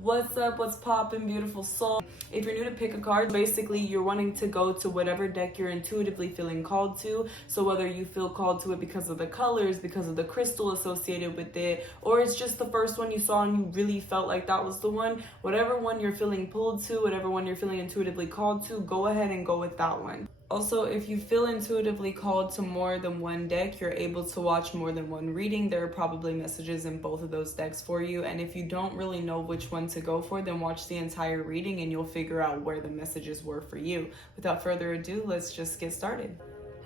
What's up? What's poppin', beautiful soul? If you're new to pick a card, basically you're wanting to go to whatever deck you're intuitively feeling called to. So whether you feel called to it because of the colors, because of the crystal associated with it, or it's just the first one you saw and you really felt like that was the one, whatever one you're feeling pulled to, whatever one you're feeling intuitively called to, go ahead and go with that one. Also, if you feel intuitively called to more than one deck, you're able to watch more than one reading. There are probably messages in both of those decks for you. And if you don't really know which one to go for, then watch the entire reading and you'll figure out where the messages were for you. Without further ado, let's just get started.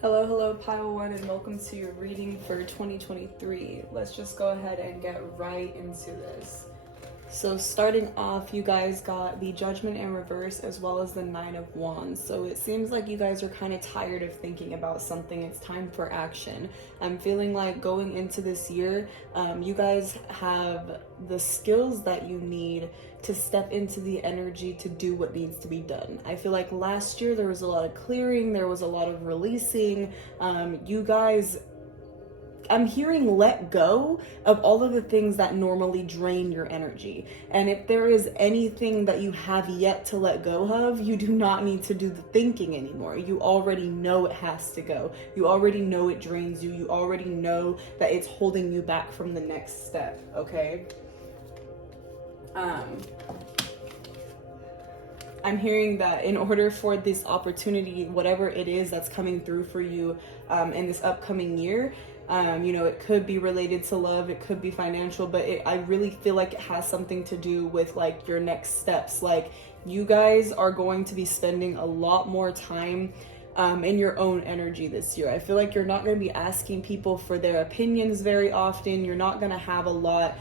Hello, Pile 1, and welcome to your reading for 2023. Let's just go ahead and get right into this. So starting off, you guys got the Judgment in reverse as well as the Nine of Wands. So it seems like you guys are kind of tired of thinking about something. It's time for action. I'm feeling like going into this year, you guys have the skills that you need to step into the energy to do what needs to be done. I feel like last year there was a lot of clearing, there was a lot of releasing. You guys, I'm hearing let go of all of the things that normally drain your energy. And if there is anything that you have yet to let go of, you do not need to do the thinking anymore. You already know it has to go. You already know it drains you. You already know that it's holding you back from the next step, okay? I'm hearing that in order for this opportunity, whatever it is that's coming through for you in this upcoming year, it could be related to love, it could be financial, but I really feel like it has something to do with like your next steps. Like you guys are going to be spending a lot more time in your own energy this year. I feel like you're not going to be asking people for their opinions very often. You're not going to have a lot,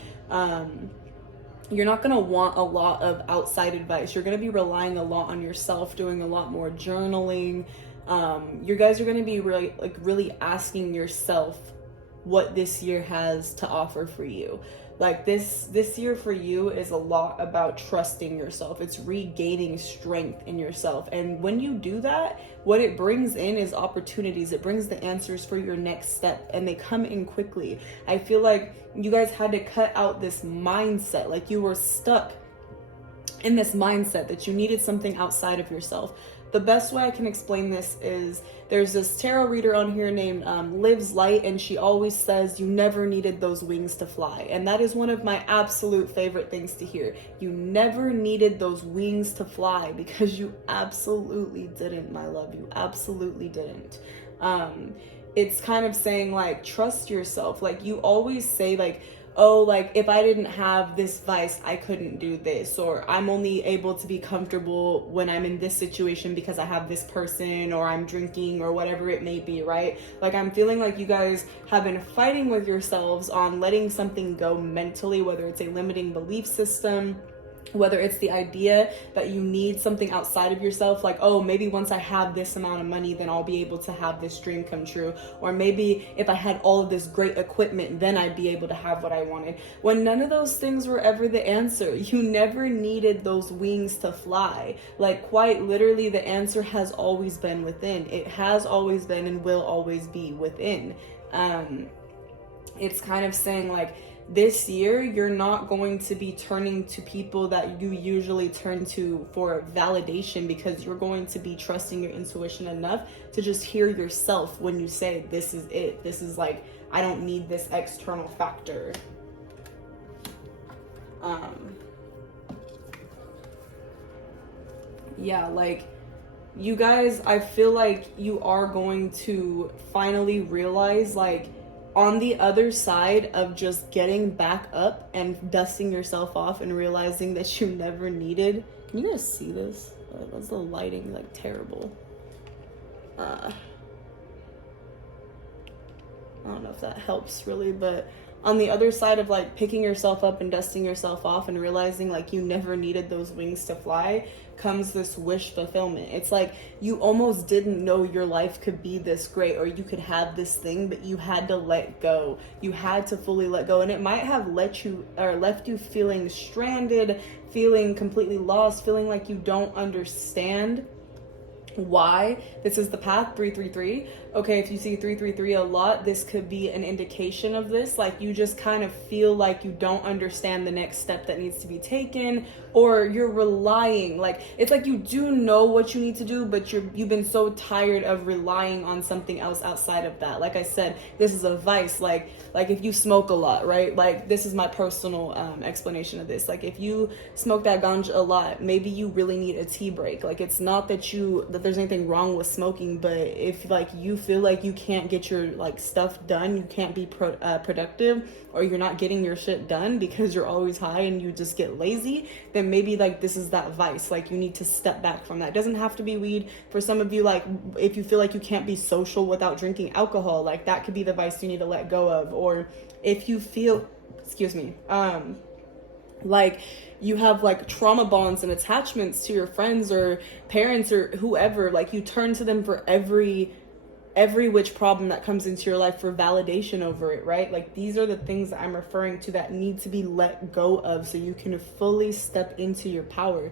you're not going to want a lot of outside advice. You're going to be relying a lot on yourself, doing a lot more journaling. You guys are going to be really asking yourself what this year has to offer for you. Like this year for you is a lot about trusting yourself. It's regaining strength in yourself. And when you do that, what it brings in is opportunities. It brings the answers for your next step, and they come in quickly. I feel like you guys had to cut out this mindset, like you were stuck in this mindset that you needed something outside of yourself. The best way I can explain this is there's this tarot reader on here named Lives Light, and she always says you never needed those wings to fly. And that is one of my absolute favorite things to hear. You never needed those wings to fly, because you absolutely didn't, my love. You absolutely didn't. It's kind of saying like, trust yourself. Like you always say like, oh, like if I didn't have this vice, I couldn't do this, or I'm only able to be comfortable when I'm in this situation because I have this person, or I'm drinking, or whatever it may be, right? Like I'm feeling like you guys have been fighting with yourselves on letting something go mentally, whether it's a limiting belief system, whether it's the idea that you need something outside of yourself, like, oh, maybe once I have this amount of money, then I'll be able to have this dream come true. Or maybe if I had all of this great equipment, then I'd be able to have what I wanted. When none of those things were ever the answer. You never needed those wings to fly. Like quite literally, the answer has always been within. It has always been and will always be within. It's kind of saying like, this year, you're not going to be turning to people that you usually turn to for validation, because you're going to be trusting your intuition enough to just hear yourself when you say, this is it. This is like, I don't need this external factor. Yeah, like you guys, I feel like you are going to finally realize, like, on the other side of just getting back up and dusting yourself off and realizing that you never needed. Can you guys see this? That's the lighting, like, terrible. I don't know if that helps really, but on the other side of like picking yourself up and dusting yourself off and realizing like you never needed those wings to fly comes this wish fulfillment. It's like you almost didn't know your life could be this great, or you could have this thing, but you had to let go. You had to fully let go, and it might have left you feeling stranded, feeling completely lost, feeling like you don't understand why this is the path. 333. Okay, if you see 333 a lot, this could be an indication of this. Like, you just kind of feel like you don't understand the next step that needs to be taken, or you're relying, like, it's like you do know what you need to do, but you've been so tired of relying on something else outside of that. Like I said, this is a vice. Like if you smoke a lot, right? Like, this is my personal explanation of this. Like, if you smoke that ganja a lot, maybe you really need a tea break. Like, it's not that there's anything wrong with smoking, but if like you feel like you can't get your like stuff done, you can't be productive, or you're not getting your shit done because you're always high and you just get lazy, then maybe like this is that vice. Like, you need to step back from that. It doesn't have to be weed. For some of you, like, if you feel like you can't be social without drinking alcohol, like that could be the vice you need to let go of. Or if you feel, like you have like trauma bonds and attachments to your friends or parents or whoever, like you turn to them for every which problem that comes into your life for validation over it, right? Like, these are the things that I'm referring to that need to be let go of so you can fully step into your power.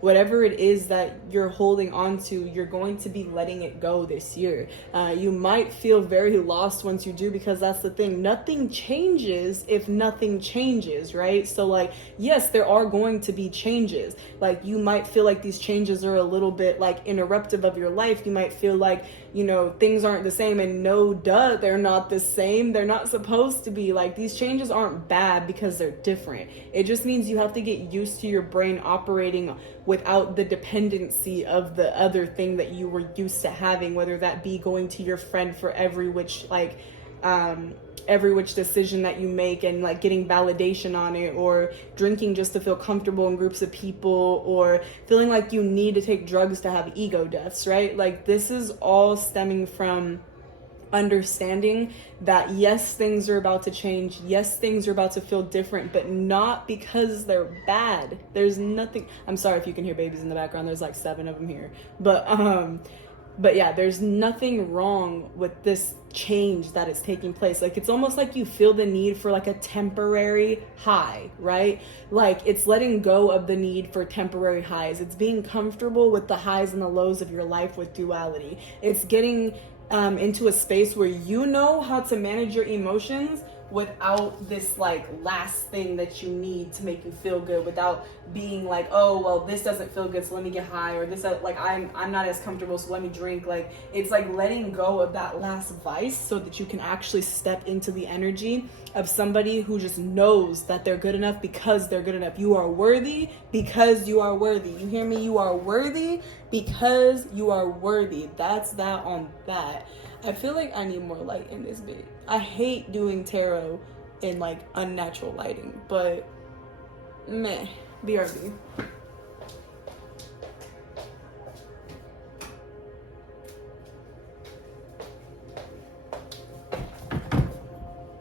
Whatever it is that you're holding on to, you're going to be letting it go this year. You might feel very lost once you do, because that's the thing. Nothing changes if nothing changes, right? So like, yes, there are going to be changes. Like, you might feel like these changes are a little bit like interruptive of your life. You might feel like, you know, things aren't the same, and no, duh, they're not the same. They're not supposed to be. Like, these changes aren't bad because they're different. It just means you have to get used to your brain operating without the dependency of the other thing that you were used to having, whether that be going to your friend for every which decision that you make and like getting validation on it, or drinking just to feel comfortable in groups of people, or feeling like you need to take drugs to have ego deaths, right? Like, this is all stemming from understanding that yes, things are about to change, yes, things are about to feel different, but not because they're bad. There's nothing, I'm sorry if you can hear babies in the background, there's like 7 of them here, but yeah, there's nothing wrong with this change that is taking place. Like, it's almost like you feel the need for like a temporary high, right? Like, it's letting go of the need for temporary highs. It's being comfortable with the highs and the lows of your life with duality. It's getting into a space where you know how to manage your emotions without this like last thing that you need to make you feel good, without being like, oh well, this doesn't feel good, so let me get high, or this like I'm not as comfortable, so let me drink. Like, it's like letting go of that last vice so that you can actually step into the energy of somebody who just knows that they're good enough because they're good enough. You are worthy because you are worthy. You hear me? You are worthy because you are worthy. That's that on that. I feel like I need more light in this bit. I hate doing tarot in like unnatural lighting, but meh, BRB.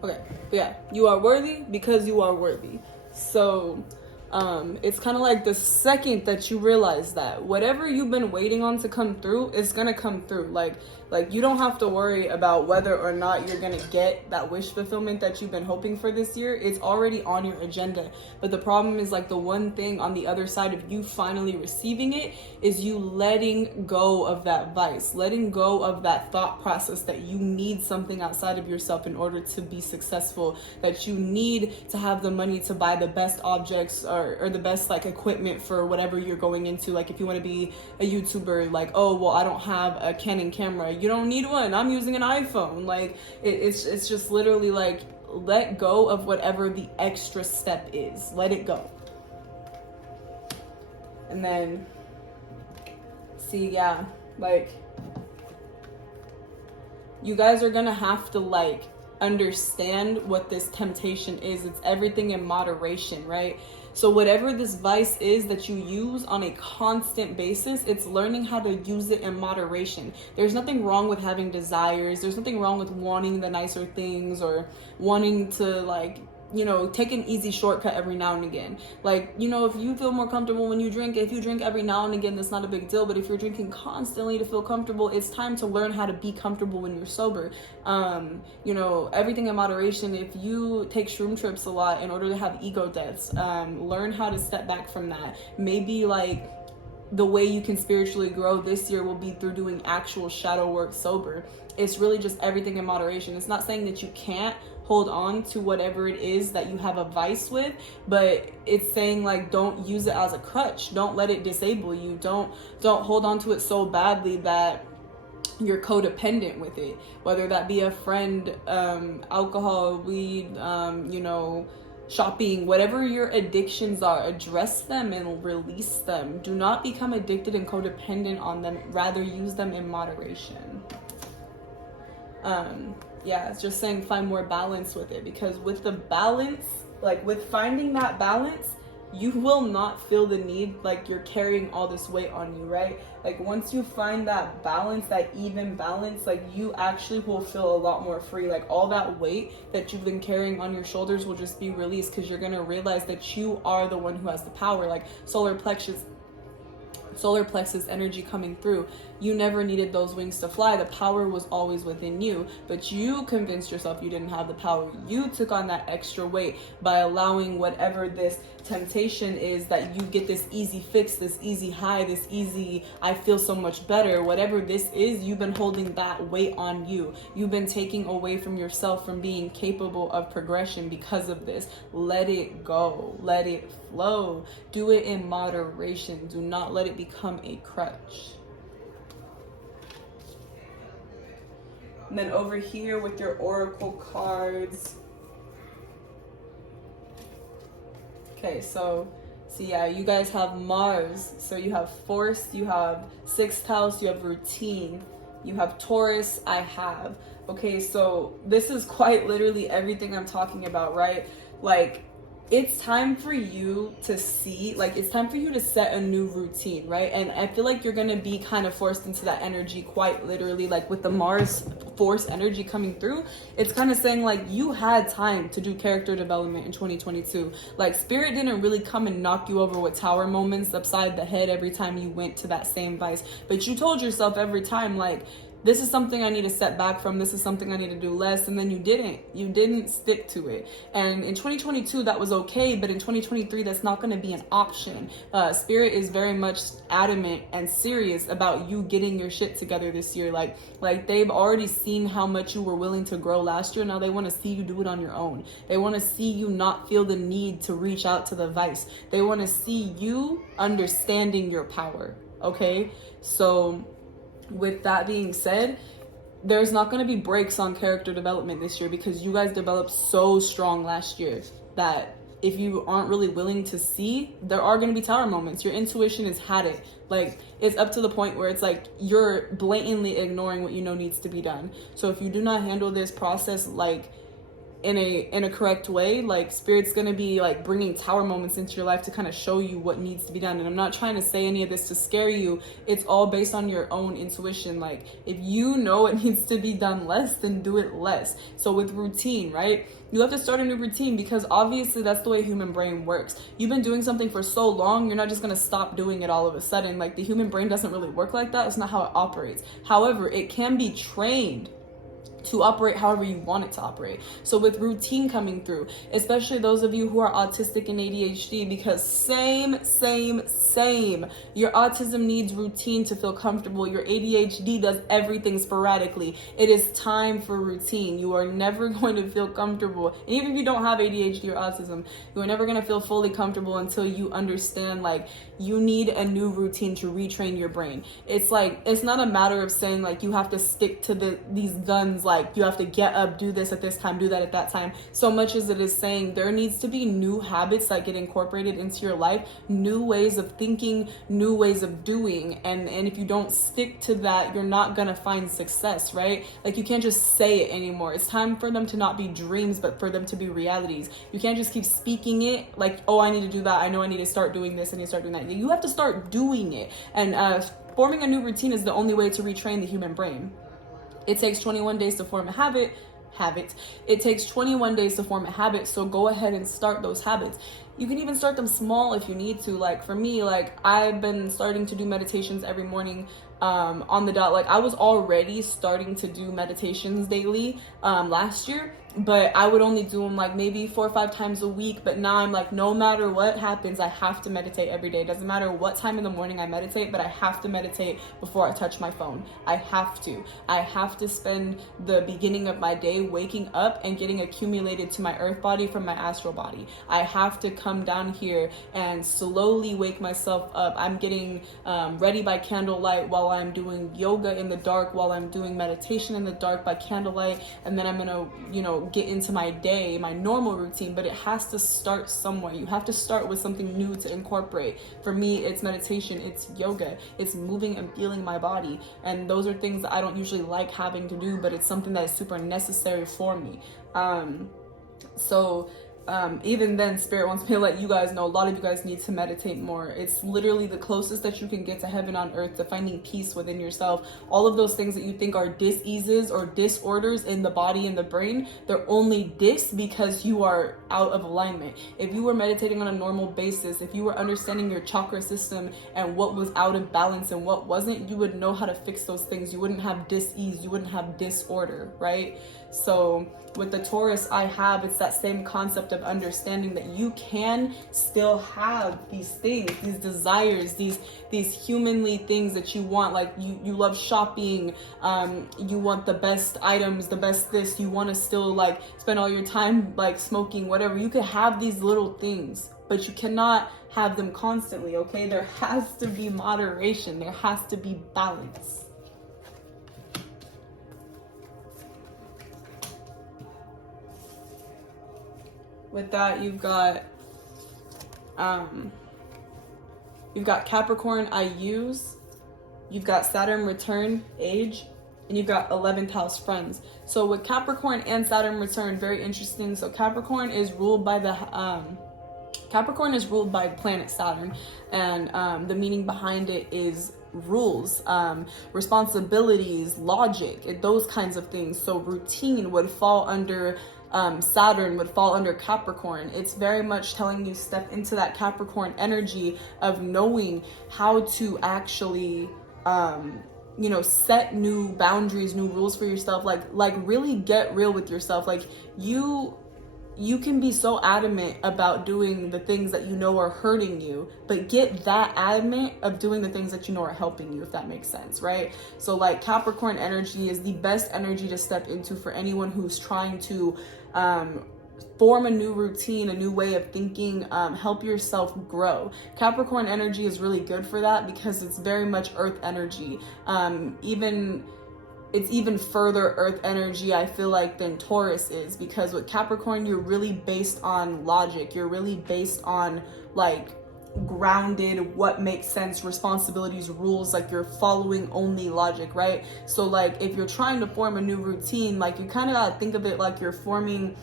Okay, yeah, you are worthy because you are worthy. So it's kind of like the second that you realize that whatever you've been waiting on to come through is gonna come through. Like you don't have to worry about whether or not you're gonna get that wish fulfillment that you've been hoping for this year. It's already on your agenda. But the problem is, like, the one thing on the other side of you finally receiving it is you letting go of that vice, letting go of that thought process that you need something outside of yourself in order to be successful, that you need to have the money to buy the best objects or the best like equipment for whatever you're going into. Like, if you want to be a YouTuber, like, oh well, I don't have a Canon camera. You don't need one, I'm using an iPhone. Like, it's just literally like, let go of whatever the extra step is. Let it go. And then see, yeah, like, you guys are gonna have to like understand what this temptation is. It's everything in moderation, right? So whatever this vice is that you use on a constant basis, it's learning how to use it in moderation. There's nothing wrong with having desires. There's nothing wrong with wanting the nicer things or wanting to, like, you know, take an easy shortcut every now and again. Like, you know, if you feel more comfortable when you drink, if you drink every now and again, that's not a big deal. But if you're drinking constantly to feel comfortable, it's time to learn how to be comfortable when you're sober. You know, everything in moderation. If you take shroom trips a lot in order to have ego deaths, learn how to step back from that. Maybe like the way you can spiritually grow this year will be through doing actual shadow work sober. It's really just everything in moderation. It's not saying that you can't hold on to whatever it is that you have a vice with, but it's saying like, don't use it as a crutch. Don't let it disable you. Don't hold on to it so badly that you're codependent with it, whether that be a friend, alcohol, weed, shopping, whatever your addictions are, address them and release them. Do not become addicted and codependent on them. Rather, use them in moderation. It's just saying find more balance with it, because with the balance, like with finding that balance, you will not feel the need like you're carrying all this weight on you, right? Like once you find that balance, that even balance, like you actually will feel a lot more free. Like all that weight that you've been carrying on your shoulders will just be released, because you're going to realize that you are the one who has the power. Like solar plexus energy coming through. You never needed those wings to fly. The power was always within you, but you convinced yourself you didn't have the power. You took on that extra weight by allowing whatever this temptation is, that you get this easy fix, this easy high, this easy, I feel so much better. Whatever this is, you've been holding that weight on you. You've been taking away from yourself from being capable of progression because of this. Let it go. Let it flow. Do it in moderation. Do not let it become a crutch. And then over here with your oracle cards. Okay, so yeah, you guys have Mars. So you have force, you have sixth house, you have routine, you have Taurus, I have. Okay, so this is quite literally everything I'm talking about, right? Like, it's time for you to see, like, it's time for you to set a new routine, right? And I feel like you're going to be kind of forced into that energy quite literally, like with the Mars force energy coming through. It's kind of saying like you had time to do character development in 2022. Like spirit didn't really come and knock you over with tower moments upside the head every time you went to that same vice. But you told yourself every time, like, this is something I need to step back from. This is something I need to do less. And then you didn't stick to it. And in 2022, that was okay. But in 2023, that's not going to be an option. Spirit is very much adamant and serious about you getting your shit together this year. Like they've already seen how much you were willing to grow last year. Now they want to see you do it on your own. They want to see you not feel the need to reach out to the vice. They want to see you understanding your power. Okay? So with that being said, there's not going to be breaks on character development this year, because you guys developed so strong last year that if you aren't really willing to see, there are going to be tower moments. Your intuition has had it. Like, it's up to the point where it's like you're blatantly ignoring what you know needs to be done. So if you do not handle this process like in a correct way, like spirit's gonna be like bringing tower moments into your life to kind of show you what needs to be done. And I'm not trying to say any of this to scare you. It's all based on your own intuition. Like if you know it needs to be done less, then do it less. So with routine, right, you have to start a new routine, because obviously that's the way human brain works. You've been doing something for so long, you're not just gonna stop doing it all of a sudden. Like the human brain doesn't really work like that. It's not how it operates. However, it can be trained to operate however you want it to operate. So with routine coming through, especially those of you who are autistic and ADHD, because same. Your autism needs routine to feel comfortable. Your ADHD does everything sporadically. It is time for routine. You are never going to feel comfortable. And even if you don't have ADHD or autism, you are never going to feel fully comfortable until you understand, like, you need a new routine to retrain your brain. It's like, it's not a matter of saying like you have to stick to these guns, like you have to get up, do this at this time, do that at that time, so much as it is saying there needs to be new habits that get incorporated into your life, new ways of thinking, new ways of doing. And if you don't stick to that, you're not gonna find success, right? Like you can't just say it anymore. It's time for them to not be dreams, but for them to be realities. You can't just keep speaking it like, oh, I need to do that, I know I need to start doing this, I need to start doing that. You have to start doing it. And forming a new routine is the only way to retrain the human brain. It takes 21 days to form a habit. It takes 21 days to form a habit. So go ahead and start those habits. You can even start them small if you need to. Like for me, like I've been starting to do meditations every morning. on the dot. Like I was already starting to do meditations daily last year, but I would only do them like maybe 4 or 5 times a week. But now I'm like, no matter what happens, I have to meditate every day. It doesn't matter what time in the morning I meditate, but I have to meditate before I touch my phone. I have to spend the beginning of my day waking up and getting accumulated to my earth body from my astral body. I have to come down here and slowly wake myself up. I'm getting ready by candlelight while I'm doing yoga in the dark, while I'm doing meditation in the dark by candlelight, and then I'm gonna, get into my day, my normal routine. But it has to start somewhere. You have to start with something new to incorporate. For me, it's meditation, it's yoga, it's moving and feeling my body, and those are things that I don't usually like having to do, but it's something that is super necessary for me. Even then, Spirit wants me to let you guys know, a lot of you guys need to meditate more. It's literally the closest that you can get to heaven on earth, to finding peace within yourself. All of those things that you think are diseases or disorders in the body and the brain, they're only because you are out of alignment. If you were meditating on a normal basis, if you were understanding your chakra system and what was out of balance and what wasn't, you would know how to fix those things. You wouldn't have dis-ease, you wouldn't have disorder, right? So with the Taurus I have, it's that same concept of understanding that you can still have these things, these desires, these humanly things that you want. Like you love shopping, you want the best items, the best this, you want to still like spend all your time like smoking, whatever. You could have these little things, but you cannot have them constantly, okay? There has to be moderation, there has to be balance. With that, you've got Capricorn, I use, you've got Saturn return, age, and you've got 11th house, friends. So with Capricorn and Saturn return, very interesting. So Capricorn is ruled by planet Saturn, and the meaning behind it is rules, responsibilities, logic, those kinds of things. So routine would fall under Saturn, would fall under Capricorn. It's very much telling you step into that Capricorn energy of knowing how to actually set new boundaries, new rules for yourself, like really get real with yourself. Like you can be so adamant about doing the things that you know are hurting you, but get that adamant of doing the things that you know are helping you, if that makes sense, right? So like Capricorn energy is the best energy to step into for anyone who's trying to form a new routine, a new way of thinking, help yourself grow. Capricorn energy is really good for that because it's very much earth energy. It's even further earth energy, I feel like, than Taurus is, because with Capricorn, you're really based on logic. You're really based on like grounded, what makes sense, responsibilities, rules, like you're following only logic, right? So like if you're trying to form a new routine, like you kind of gotta think of it like you're doing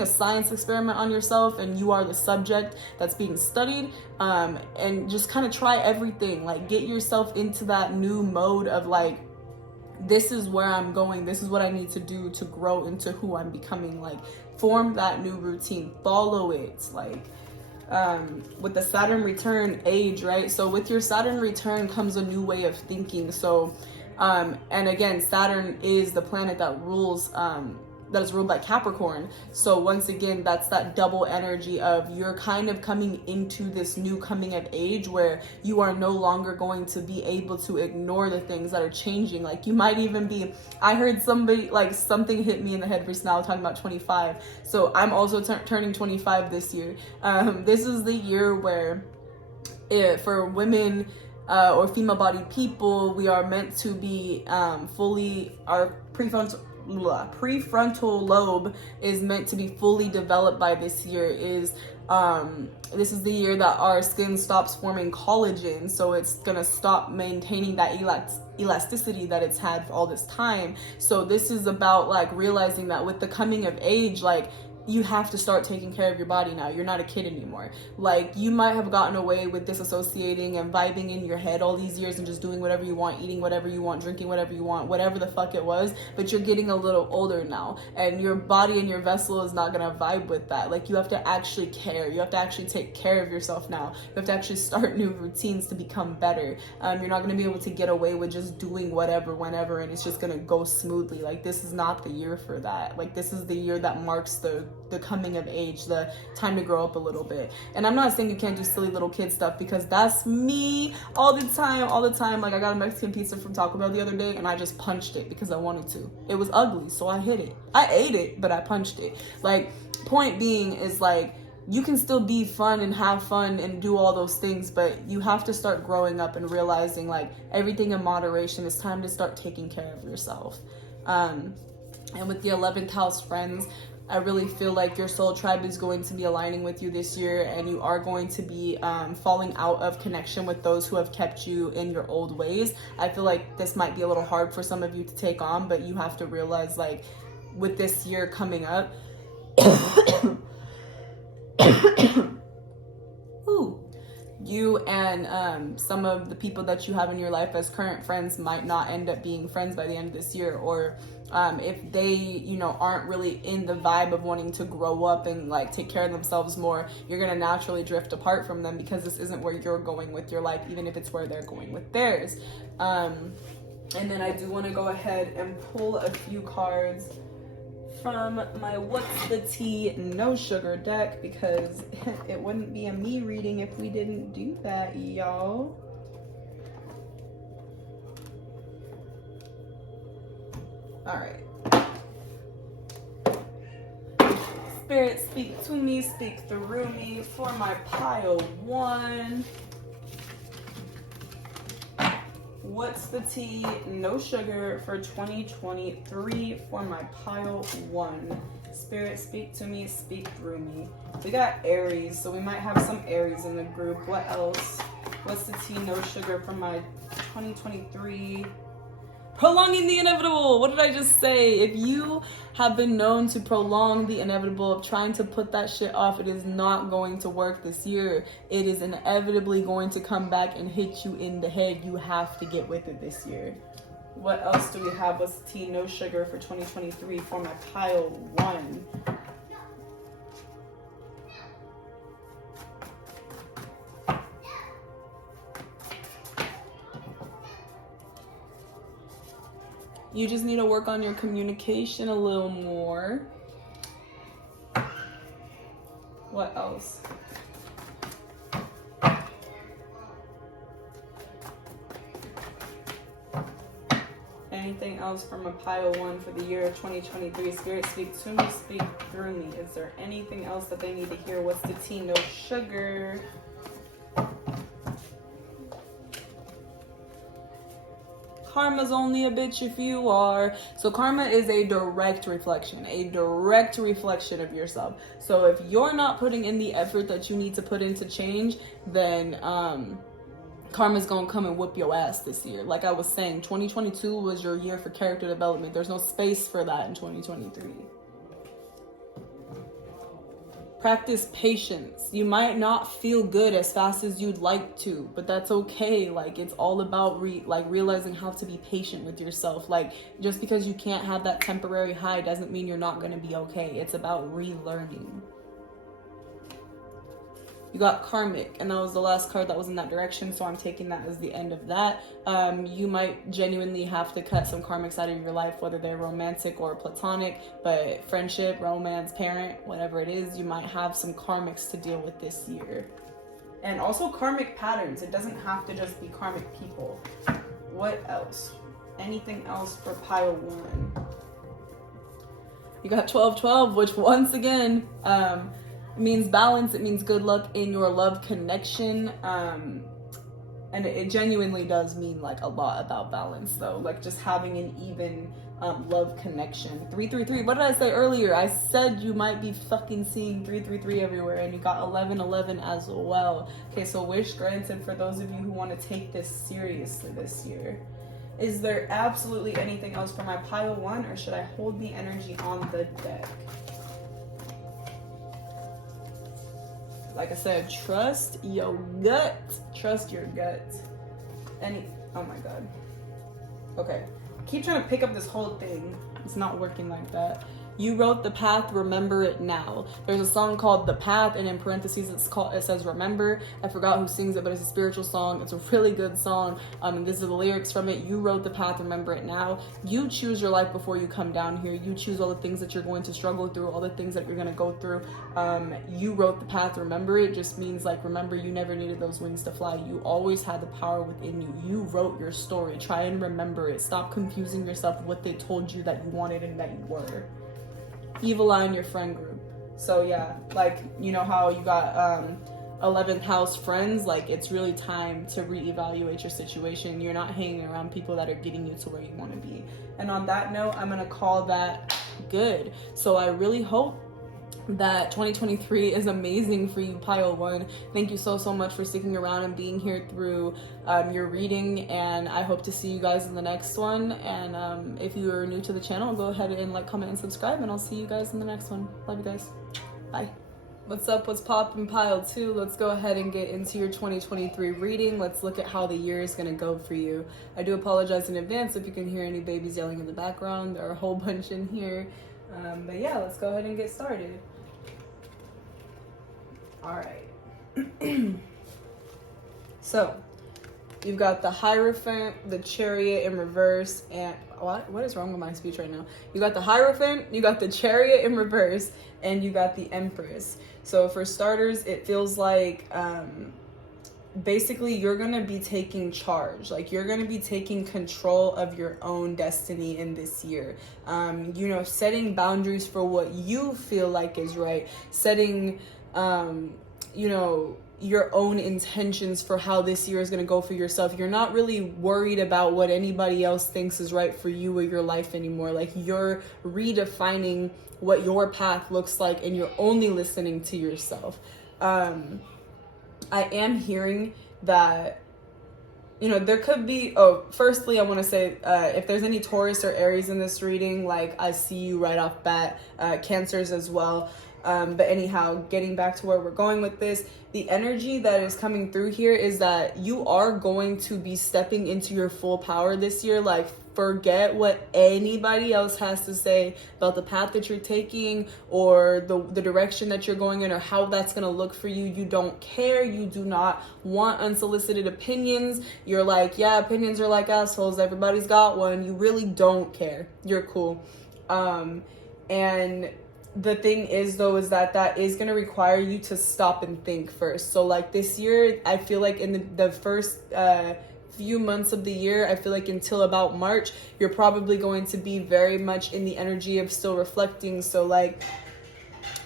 a science experiment on yourself and you are the subject that's being studied, and just kind of try everything, like get yourself into that new mode of like, this is where I'm going, this is what I need to do to grow into who I'm becoming. Like form that new routine, follow it. Like with the Saturn return, age, right? So with your Saturn return comes a new way of thinking. So and again, Saturn is the planet that rules that is ruled by Capricorn. So once again, that's that double energy of you're kind of coming into this new coming of age where you are no longer going to be able to ignore the things that are changing. Like you might even be, I heard somebody, like something hit me in the head recently, I was talking about 25. So I'm also turning 25 this year. This is the year where for women, or female-bodied people, we are meant to be fully, our prefrontal lobe is meant to be fully developed by this year. This is the year that our skin stops forming collagen, so it's gonna stop maintaining that elasticity that it's had for all this time. So this is about like realizing that with the coming of age, like you have to start taking care of your body now. You're not a kid anymore. Like, you might have gotten away with disassociating and vibing in your head all these years and just doing whatever you want, eating whatever you want, drinking whatever you want, whatever the fuck it was, but you're getting a little older now, and your body and your vessel is not gonna vibe with that. Like, you have to actually care. You have to actually take care of yourself now. You have to actually start new routines to become better. You're not gonna be able to get away with just doing whatever, whenever, and it's just gonna go smoothly. Like, this is not the year for that. Like, this is the year that marks the coming of age, the time to grow up a little bit. And I'm not saying you can't do silly little kid stuff, because that's me all the time. Like, I got a Mexican pizza from Taco Bell the other day, and I just punched it because I wanted to. It was ugly, so I hit it. I ate it, but I punched it. Like, point being is, like, you can still be fun and have fun and do all those things, but you have to start growing up and realizing, like, everything in moderation. It's time to start taking care of yourself. And with the 11th house friends, I really feel like your soul tribe is going to be aligning with you this year, and you are going to be falling out of connection with those who have kept you in your old ways. I feel like this might be a little hard for some of you to take on, but you have to realize, like, with this year coming up, you and some of the people that you have in your life as current friends might not end up being friends by the end of this year, or if they, you know, aren't really in the vibe of wanting to grow up and, like, take care of themselves more, you're gonna naturally drift apart from them, because this isn't where you're going with your life, even if it's where they're going with theirs. And then I do want to go ahead and pull a few cards from my What's the Tea No Sugar deck, because it wouldn't be a me reading if we didn't do that, y'all. All right. Spirit, speak to me, speak through me for my pile one. What's the tea? No sugar for 2023 for my pile one. Spirit, speak to me, speak through me. We got Aries, so we might have some Aries in the group. What else? What's the tea? No sugar for my 2023. Prolonging the inevitable. What did I just say? If you have been known to prolong the inevitable, of trying to put that shit off, it is not going to work this year. It is inevitably going to come back and hit you in the head. You have to get with it this year. What else do we have? What's the tea? No sugar for 2023 for my pile one. You just need to work on your communication a little more. What else? Anything else from a pile one for the year of 2023? Spirit, speak to me, speak through me. Is there anything else that they need to hear? What's the tea? No sugar. Karma's only a bitch if you are. So karma is a direct reflection of yourself. So if you're not putting in the effort that you need to put into change, then karma's gonna come and whoop your ass this year. Like I was saying, 2022 was your year for character development. There's no space for that in 2023. Practice patience. You might not feel good as fast as you'd like to, but that's okay. Like, it's all about realizing how to be patient with yourself. Like, just because you can't have that temporary high doesn't mean you're not going to be okay. It's about relearning. You got karmic, and that was the last card that was in that direction, so I'm taking that as the end of that. You might genuinely have to cut some karmics out of your life, whether they're romantic or platonic, but friendship, romance, parent, whatever it is, you might have some karmics to deal with this year. And also karmic patterns. It doesn't have to just be karmic people. What else? Anything else for pile one? You got 12-12, which once again, it means balance. It means good luck in your love connection. And it genuinely does mean like a lot about balance though. Like just having an even love connection. 333. What did I say earlier? I said you might be fucking seeing 333 everywhere, and you got 1111 as well. Okay, so wish granted for those of you who want to take this seriously this year. Is there absolutely anything else for my pile one, or should I hold the energy on the deck? like I said, trust your gut. Trust your gut. Oh my God. Okay. Keep trying to pick up this whole thing. It's not working like that. You wrote the path, remember it now. There's a song called The Path, and in parentheses it says remember. I forgot who sings it, but it's a spiritual song. It's a really good song. And this is the lyrics from it. You wrote the path, remember it now. You choose your life before you come down here. You choose all the things that you're going to struggle through, all the things that you're going to go through. You wrote the path, remember it just means like, remember you never needed those wings to fly. You always had the power within you. You wrote your story. Try and remember it. Stop confusing yourself with what they told you that you wanted and that you were. Evil eye in your friend group. So yeah, like, you know how you got 11th house friends, like it's really time to reevaluate your situation. You're not hanging around people that are getting you to where you want to be. And on that note, I'm gonna call that good. So I really hope that 2023 is amazing for you, pile one. Thank you so much for sticking around and being here through your reading, and I hope to see you guys in the next one. And if you are new to the channel, go ahead and like, comment, and subscribe, and I'll see you guys in the next one. Love you guys. Bye. What's up? What's poppin', pile two? Let's go ahead and get into your 2023 reading. Let's look at how the year is gonna go for you. I do apologize in advance if you can hear any babies yelling in the background. There are a whole bunch in here. But yeah, let's go ahead and get started. All right. So you've got the Hierophant, the Chariot in reverse, and what is wrong with my speech right now? You got the Hierophant, you got the Chariot in reverse, and you got the Empress. So for starters, it feels like basically you're gonna be taking charge. Like, you're gonna be taking control of your own destiny in this year. You know, setting boundaries for what you feel like is right, setting you know, your own intentions for how this year is going to go for yourself. You're not really worried about what anybody else thinks is right for you or your life anymore. Like, you're redefining what your path looks like, and you're only listening to yourself. I am hearing that, you know, there could be, firstly, I want to say, if there's any Taurus or Aries in this reading, like, I see you right off bat, Cancers as well. But anyhow, getting back to where we're going with this, the energy that is coming through here is that you are going to be stepping into your full power this year. Like, forget what anybody else has to say about the path that you're taking or the direction that you're going in or how that's going to look for you. You don't care. You do not want unsolicited opinions. You're like, yeah, opinions are like assholes. Everybody's got one. You really don't care. You're cool. And the thing is, though, is that is going to require you to stop and think first. So like this year, I feel like in the first few months of the year, I feel like until about March, you're probably going to be very much in the energy of still reflecting. So like,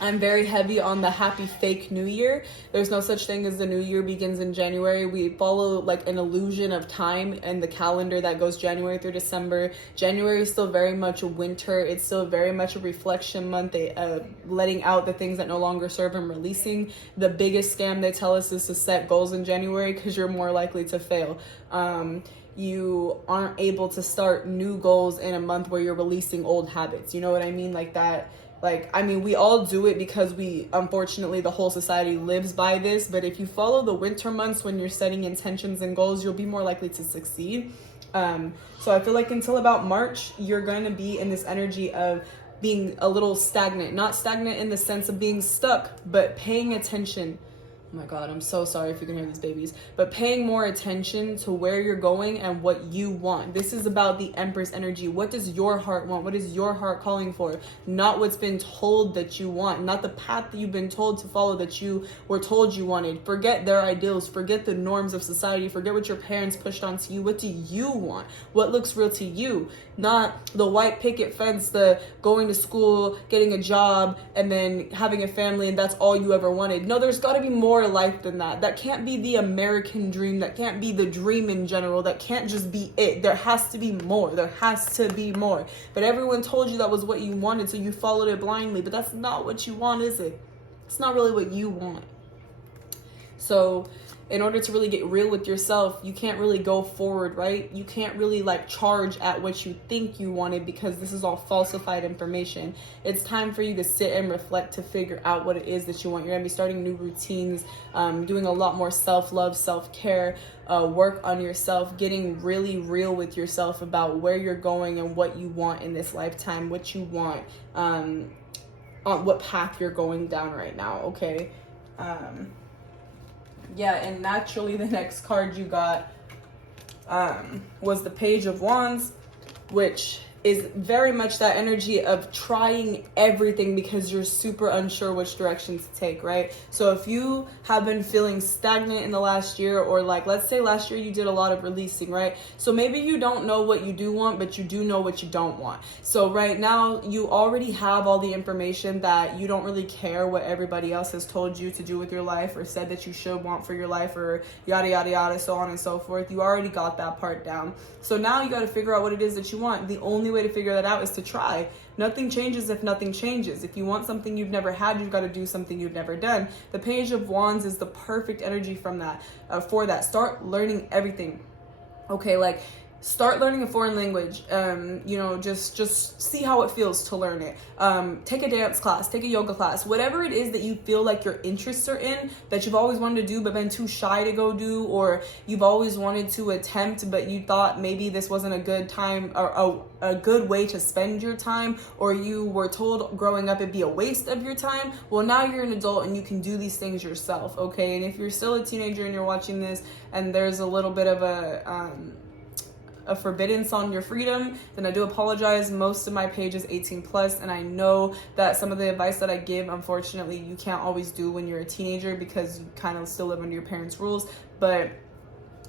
I'm very heavy on the happy fake new year. There's no such thing as the new year begins in January. We follow like an illusion of time and the calendar that goes January through December. January is still very much a winter. It's still very much a reflection month, letting out the things that no longer serve and releasing. The biggest scam they tell us is to set goals in January because you're more likely to fail. You aren't able to start new goals in a month where you're releasing old habits. You know what I mean? Like that. Like, I mean, we all do it because unfortunately, the whole society lives by this. But if you follow the winter months when you're setting intentions and goals, you'll be more likely to succeed. So I feel like until about March, you're going to be in this energy of being a little stagnant. Not stagnant in the sense of being stuck, but paying attention. Oh my God, I'm so sorry if you can hear these babies. But paying more attention to where you're going and what you want. This is about the Empress energy. What does your heart want? What is your heart calling for? Not what's been told that you want. Not the path that you've been told to follow that you were told you wanted. Forget their ideals. Forget the norms of society. Forget what your parents pushed onto you. What do you want? What looks real to you? Not the white picket fence, the going to school, getting a job, and then having a family, and that's all you ever wanted. No, there's got to be more life than that. That can't be the American dream. That can't be the dream in general. That can't just be it. There has to be more. There has to be more. But everyone told you that was what you wanted, so you followed it blindly. But that's not what you want, is it? It's not really what you want. So in order to really get real with yourself, you can't really go forward, right? You can't really like charge at what you think you wanted, because this is all falsified information. It's time for you to sit and reflect to figure out what it is that you want. You're gonna be starting new routines, doing a lot more self-love, self-care, work on yourself, getting really real with yourself about where you're going and what you want in this lifetime, what you want, on what path you're going down right now, okay? Yeah, and naturally the next card you got was the Page of Wands, which is very much that energy of trying everything because you're super unsure which direction to take, right? So if you have been feeling stagnant in the last year, or like, let's say last year you did a lot of releasing, right? So maybe you don't know what you do want, but you do know what you don't want. So right now you already have all the information that you don't really care what everybody else has told you to do with your life, or said that you should want for your life, or yada, yada, yada, so on and so forth. You already got that part down. So now you got to figure out what it is that you want. The only way to figure that out is to try. Nothing changes if nothing changes. If you want something you've never had, you've got to do something you've never done. The Page of Wands is the perfect energy from that, for that. Start learning everything. Okay, like start learning a foreign language. Just see how it feels to learn it. Take a dance class, take a yoga class, whatever it is that you feel like your interests are in, that you've always wanted to do but been too shy to go do, or you've always wanted to attempt but you thought maybe this wasn't a good time, or a good way to spend your time, or you were told growing up it'd be a waste of your time. Well, now you're an adult and you can do these things yourself, okay? And if you're still a teenager and you're watching this and there's a little bit of a forbiddance on your freedom, then I do apologize. Most of my page is 18 plus, and I know that some of the advice that I give, unfortunately, you can't always do when you're a teenager because you kind of still live under your parents' rules. But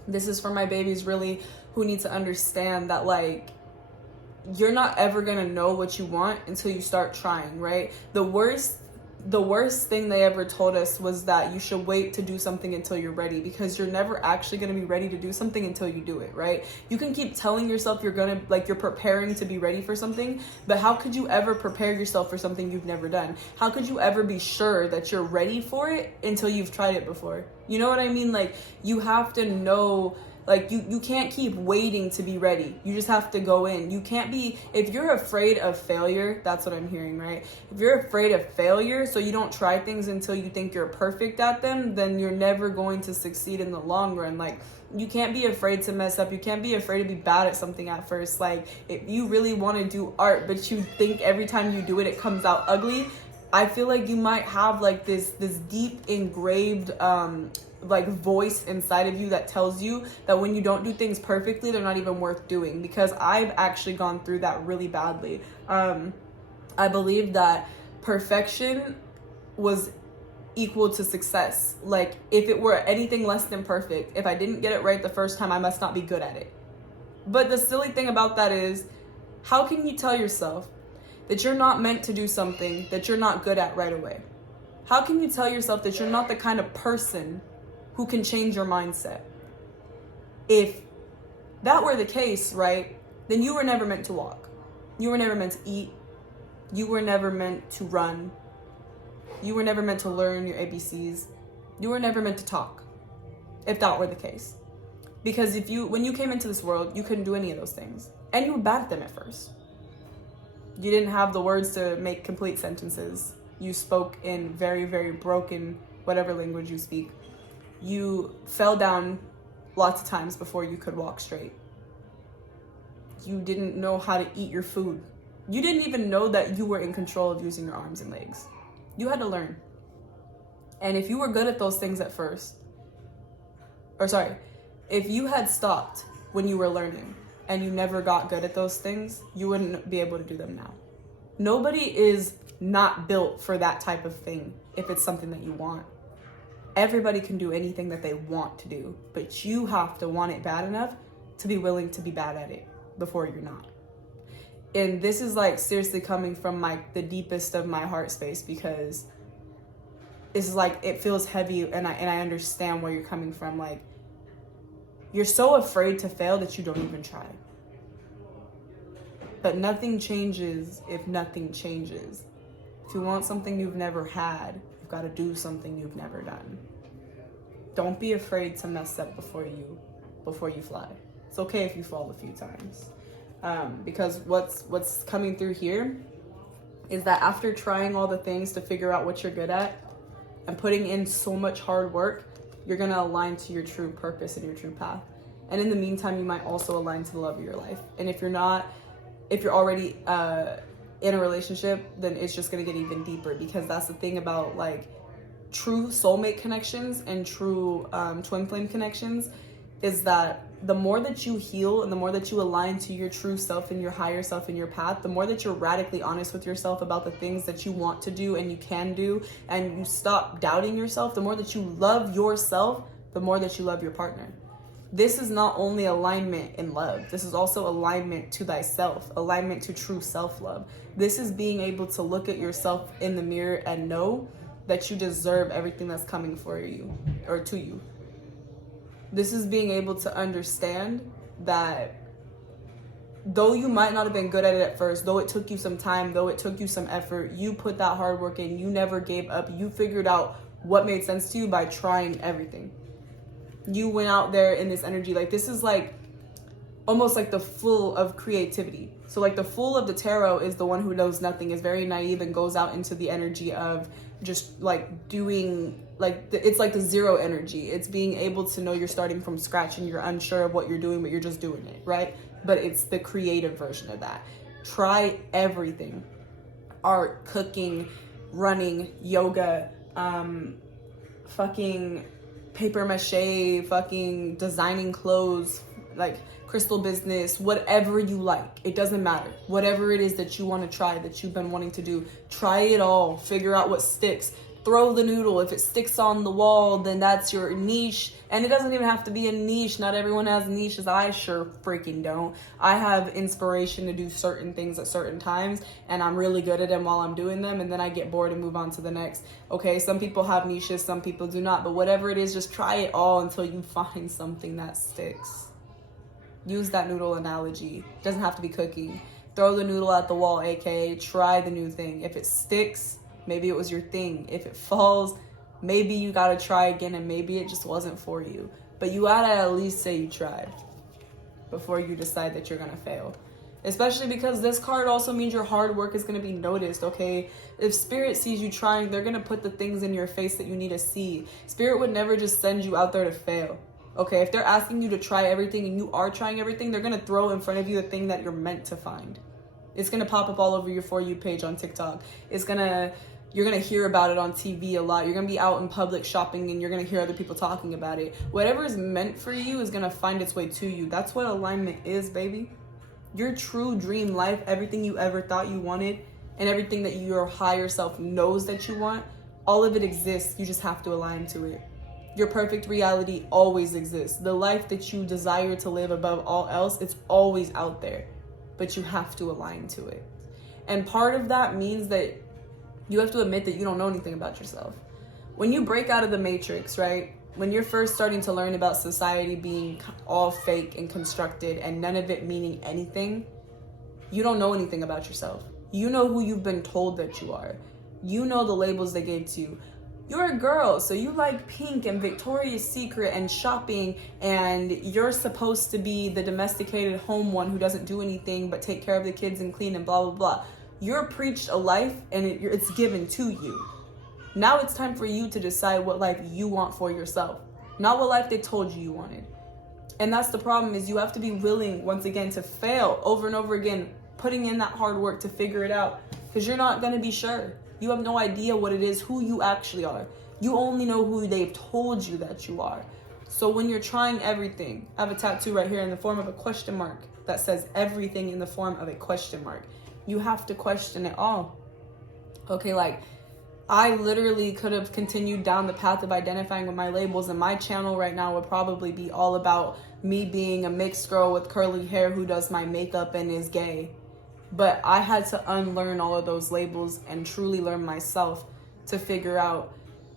this is for my babies really who need to understand that, like, you're not ever gonna know what you want until you start trying, right? The worst thing they ever told us was that you should wait to do something until you're ready, because you're never actually going to be ready to do something until you do it, right? You can keep telling yourself you're preparing to be ready for something, but how could you ever prepare yourself for something you've never done? How could you ever be sure that you're ready for it until you've tried it before? You know what I mean? Like, you have to know. Like, you can't keep waiting to be ready. You just have to go in. You can't be, if you're afraid of failure, that's what I'm hearing, right? If you're afraid of failure, so you don't try things until you think you're perfect at them, then you're never going to succeed in the long run. Like, you can't be afraid to mess up. You can't be afraid to be bad at something at first. Like, if you really want to do art, but you think every time you do it, it comes out ugly, I feel like you might have like this deep engraved like voice inside of you that tells you that when you don't do things perfectly, they're not even worth doing. Because I've actually gone through that really badly. I believe that perfection was equal to success. Like, if it were anything less than perfect, if I didn't get it right the first time, I must not be good at it. But the silly thing about that is, how can you tell yourself that you're not meant to do something that you're not good at right away? How can you tell yourself that you're not the kind of person who can change your mindset? If that were the case, right, then you were never meant to walk. You were never meant to eat. You were never meant to run. You were never meant to learn your ABCs. You were never meant to talk, if that were the case. Because when you came into this world, you couldn't do any of those things. And you were bad at them at first. You didn't have the words to make complete sentences. You spoke in very, very broken, whatever language you speak. You fell down lots of times before you could walk straight. You didn't know how to eat your food. You didn't even know that you were in control of using your arms and legs. You had to learn. And if you were good at those things at first, if you had stopped when you were learning and you never got good at those things, you wouldn't be able to do them now. Nobody is not built for that type of thing if it's something that you want. Everybody can do anything that they want to do, but you have to want it bad enough to be willing to be bad at it before you're not. And this is like seriously coming from the deepest of my heart space, because it's like, it feels heavy, and I understand where you're coming from. Like, you're so afraid to fail that you don't even try. But nothing changes if nothing changes. If you want something you've never had, you've got to do something you've never done. don't be afraid to mess up before you fly. It's okay if you fall a few times. Because what's coming through here is that after trying all the things to figure out what you're good at and putting in so much hard work, you're going to align to your true purpose and your true path. And in the meantime, you might also align to the love of your life. And if you're already in a relationship, then it's just going to get even deeper, because that's the thing about like true soulmate connections and true twin flame connections, is that the more that you heal and the more that you align to your true self and your higher self and your path, the more that you're radically honest with yourself about the things that you want to do and you can do, and you stop doubting yourself, the more that you love yourself, the more that you love your partner. This is not only alignment in love, this is also alignment to thyself, alignment to true self-love. This is being able to look at yourself in the mirror and know that you deserve everything that's coming for you or to you. This is being able to understand that though you might not have been good at it at first, though it took you some time, though it took you some effort, you put that hard work in, you never gave up, you figured out what made sense to you by trying everything. You went out there in this energy. Like, this is like almost like the Fool of creativity. So like the Fool of the tarot is the one who knows nothing, is very naive, and goes out into the energy of just like doing, like it's like the zero energy. It's being able to know you're starting from scratch and you're unsure of what you're doing, but you're just doing it, right? But it's the creative version of that. Try everything: art, cooking, running, yoga, fucking paper mache, fucking designing clothes, like crystal business, whatever you like. It doesn't matter. Whatever it is that you want to try, that you've been wanting to do, try it all. Figure out what sticks. Throw the noodle. If it sticks on the wall, then that's your niche. And it doesn't even have to be a niche. Not everyone has niches. I sure freaking don't. I have inspiration to do certain things at certain times, and I'm really good at them while I'm doing them, and then I get bored and move on to the next. Okay, some people have niches, some people do not, but whatever it is, just try it all until you find something that sticks. Use that noodle analogy. It doesn't have to be cooking. Throw the noodle at the wall, aka try the new thing. If it sticks, maybe it was your thing. If it falls, maybe you gotta try again, and maybe it just wasn't for you. But you gotta at least say you tried before you decide that you're gonna fail. Especially because this card also means your hard work is gonna be noticed, okay? If Spirit sees you trying, they're gonna put the things in your face that you need to see. Spirit would never just send you out there to fail. Okay, if they're asking you to try everything and you are trying everything, they're going to throw in front of you the thing that you're meant to find. It's going to pop up all over your For You page on TikTok. You're going to hear about it on TV a lot. You're going to be out in public shopping and you're going to hear other people talking about it. Whatever is meant for you is going to find its way to you. That's what alignment is, baby. Your true dream life, everything you ever thought you wanted, and everything that your higher self knows that you want, all of it exists. You just have to align to it. Your perfect reality always exists. The life that you desire to live above all else, it's always out there, but you have to align to it. And part of that means that you have to admit that you don't know anything about yourself. When you break out of the matrix, right? When you're first starting to learn about society being all fake and constructed and none of it meaning anything, you don't know anything about yourself. You know who you've been told that you are. You know the labels they gave to you. You're a girl, so you like pink and Victoria's Secret and shopping, and you're supposed to be the domesticated home one who doesn't do anything but take care of the kids and clean and blah, blah, blah. You're preached a life and it's given to you. Now it's time for you to decide what life you want for yourself, not what life they told you wanted. And that's the problem, is you have to be willing, once again, to fail over and over again, putting in that hard work to figure it out, because you're not going to be sure. You have no idea what it is, who you actually are. You only know who they've told you that you are. So when you're trying everything, I have a tattoo right here in the form of a question mark that says everything in the form of a question mark. You have to question it all. Okay, like, I literally could have continued down the path of identifying with my labels, and my channel right now would probably be all about me being a mixed girl with curly hair who does my makeup and is gay. But I had to unlearn all of those labels and truly learn myself to figure out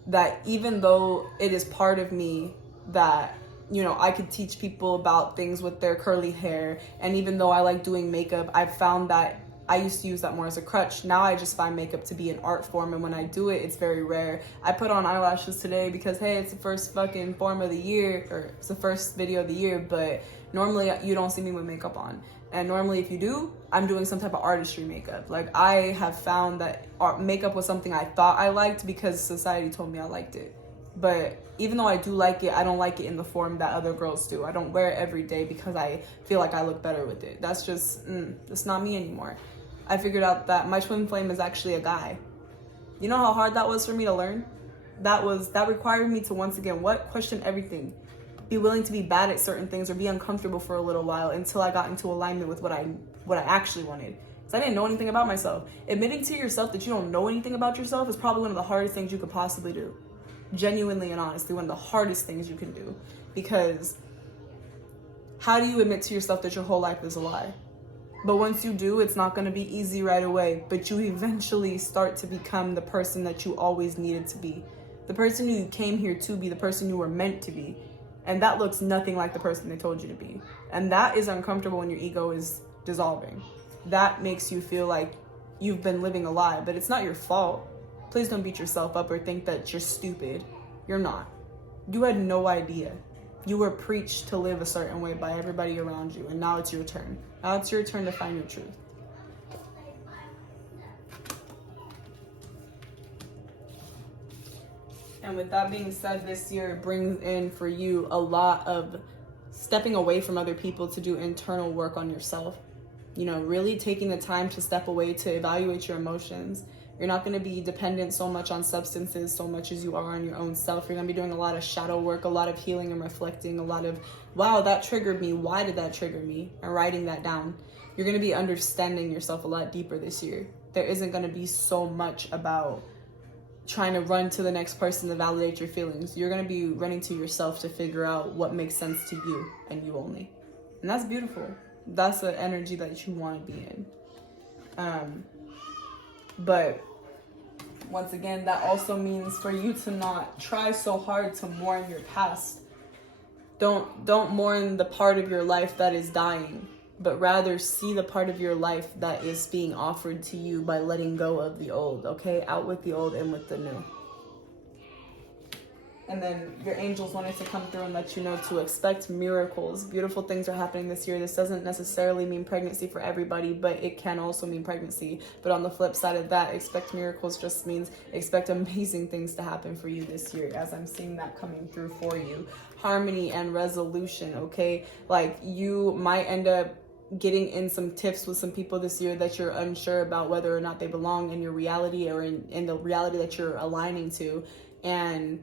that even though it is part of me that, you know, I could teach people about things with their curly hair, and even though I like doing makeup, I've found that I used to use that more as a crutch. Now I just find makeup to be an art form, and when I do it, it's very rare. I put on eyelashes today because, hey, it's the first fucking form of the year, or it's the first video of the year, but normally you don't see me with makeup on. And normally if you do, I'm doing some type of artistry makeup. Like, I have found that makeup was something I thought I liked because society told me I liked it. But even though I do like it, I don't like it in the form that other girls do. I don't wear it every day because I feel like I look better with it. That's just, it's not me anymore. I figured out that my twin flame is actually a guy. You know how hard that was for me to learn? That required me to, once again, question everything. Be willing to be bad at certain things or be uncomfortable for a little while until I got into alignment with what I actually wanted. Because I didn't know anything about myself. Admitting to yourself that you don't know anything about yourself is probably one of the hardest things you could possibly do. Genuinely and honestly, one of the hardest things you can do. Because how do you admit to yourself that your whole life is a lie? But once you do, it's not going to be easy right away. But you eventually start to become the person that you always needed to be. The person you came here to be, the person you were meant to be. And that looks nothing like the person they told you to be. And that is uncomfortable when your ego is dissolving. That makes you feel like you've been living a lie, but it's not your fault. Please don't beat yourself up or think that you're stupid. You're not. You had no idea. You were preached to live a certain way by everybody around you, and now it's your turn. Now it's your turn to find your truth. And with that being said, this year brings in for you a lot of stepping away from other people to do internal work on yourself. You know, really taking the time to step away to evaluate your emotions. You're not going to be dependent so much on substances so much as you are on your own self. You're going to be doing a lot of shadow work, a lot of healing and reflecting, a lot of, wow, that triggered me. Why did that trigger me? And writing that down. You're going to be understanding yourself a lot deeper this year. There isn't going to be so much about trying to run to the next person to validate your feelings. You're going to be running to yourself to figure out what makes sense to you and you only. And that's beautiful. That's the energy that you want to be in. But once again, that also means for you to not try so hard to mourn your past. Don't mourn the part of your life that is dying, but rather see the part of your life that is being offered to you by letting go of the old, okay? Out with the old and with the new. And then your angels wanted to come through and let you know to expect miracles. Beautiful things are happening this year. This doesn't necessarily mean pregnancy for everybody, but it can also mean pregnancy. But on the flip side of that, expect miracles just means expect amazing things to happen for you this year, as I'm seeing that coming through for you. Harmony and resolution, okay? Like, you might end up getting in some tiffs with some people this year that you're unsure about whether or not they belong in your reality or in the reality that you're aligning to. And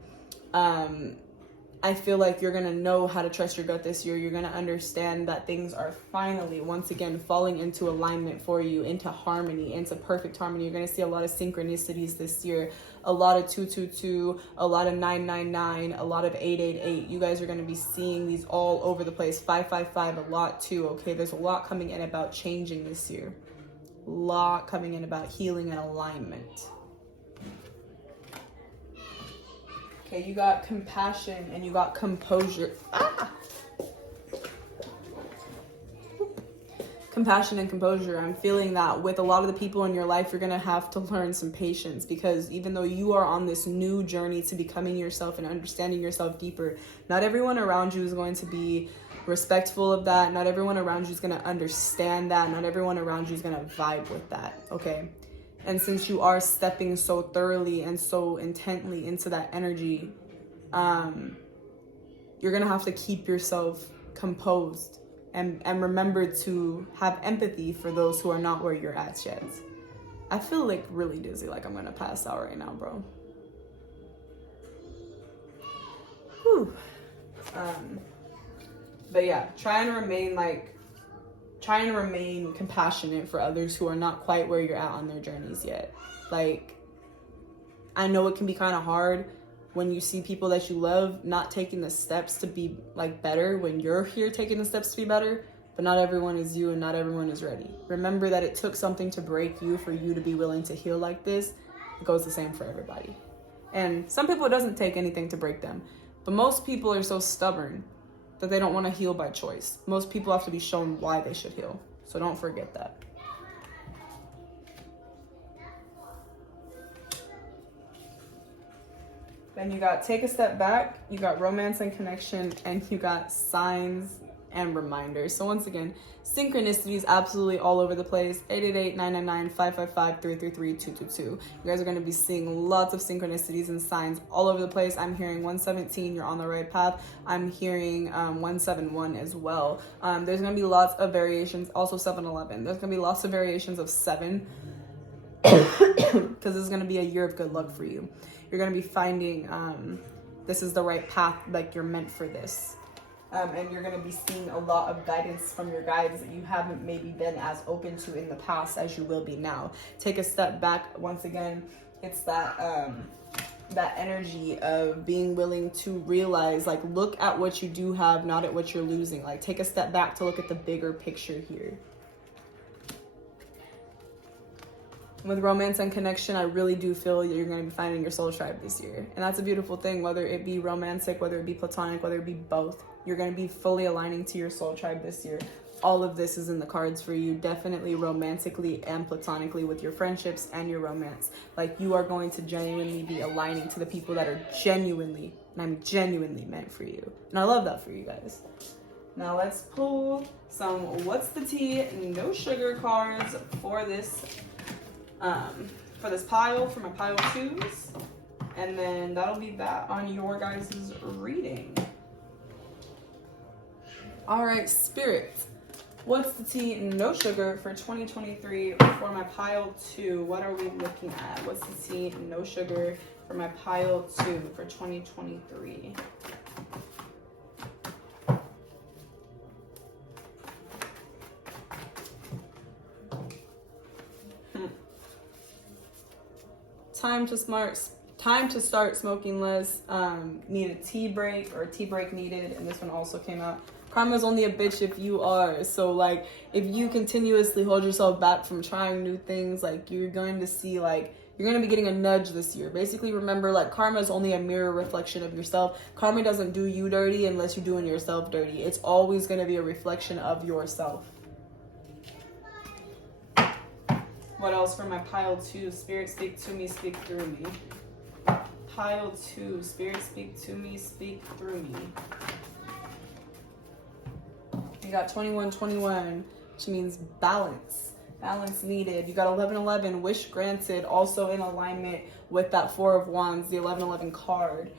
I feel like you're going to know how to trust your gut this year. You're going to understand that things are finally, once again, falling into alignment for you, into harmony, into perfect harmony. You're going to see a lot of synchronicities this year, a lot of 222, a lot of 999, a lot of 888. You guys are going to be seeing these all over the place. 555, a lot too, okay? There's a lot coming in about changing this year. A lot coming in about healing and alignment. Okay, you got compassion and you got composure. Compassion and composure. I'm feeling that with a lot of the people in your life, you're going to have to learn some patience, because even though you are on this new journey to becoming yourself and understanding yourself deeper, not everyone around you is going to be respectful of that. Not everyone around you is going to understand that. Not everyone around you is going to vibe with that, okay? And since you are stepping so thoroughly and so intently into that energy, you're going to have to keep yourself composed and remember to have empathy for those who are not where you're at yet. I feel like really dizzy, like I'm going to pass out right now, bro. Whew. But yeah, trying to remain compassionate for others who are not quite where you're at on their journeys yet. Like, I know it can be kind of hard when you see people that you love not taking the steps to be like better when you're here taking the steps to be better, but not everyone is you and not everyone is ready. Remember that it took something to break you for you to be willing to heal like this. It goes the same for everybody. And some people, it doesn't take anything to break them, but most people are so stubborn that they don't want to heal by choice. Most people have to be shown why they should heal. So don't forget that. Then you got take a step back, you got romance and connection, and you got signs and reminders. So once again, synchronicities absolutely all over the place. 888-999-555-333-222. You guys are going to be seeing lots of synchronicities and signs all over the place. I'm hearing 117, you're on the right path. I'm hearing 171 as well. There's going to be lots of variations. Also 711. There's going to be lots of variations of 7 because this is going to be a year of good luck for you. You're going to be finding this is the right path, like you're meant for this. And you're going to be seeing a lot of guidance from your guides that you haven't maybe been as open to in the past as you will be now. Take a step back. Once again, it's that that energy of being willing to realize, like, look at what you do have, not at what you're losing. Like, take a step back to look at the bigger picture here. With romance and connection, I really do feel that you're going to be finding your soul tribe this year. And that's a beautiful thing, whether it be romantic, whether it be platonic, whether it be both. You're going to be fully aligning to your soul tribe this year. All of this is in the cards for you, definitely romantically and platonically with your friendships and your romance. Like, you are going to genuinely be aligning to the people that are genuinely, and I'm genuinely meant for you. And I love that for you guys. Now let's pull some what's the tea, no sugar cards for this pile, for my pile 2s, and then that'll be that on your guys' reading. All right, Spirit, what's the tea, no sugar for 2023 for my pile 2? What are we looking at? What's the tea, no sugar for my pile 2 for 2023? Time to start smoking less. Need a tea break, or a tea break needed. And this one also came out. Karma's only a bitch if you are. So, like, if you continuously hold yourself back from trying new things, like, you're going to see, like, you're going to be getting a nudge this year. Basically, remember, like, karma is only a mirror reflection of yourself. Karma doesn't do you dirty unless you're doing yourself dirty. It's always going to be a reflection of yourself. What else for my pile 2? Spirit, speak to me, speak through me. Pile 2, Spirit, speak to me, speak through me. You got 2121, which means balance. Balance needed. You got 1111, wish granted, also in alignment with that 4 of Wands, the 1111 card.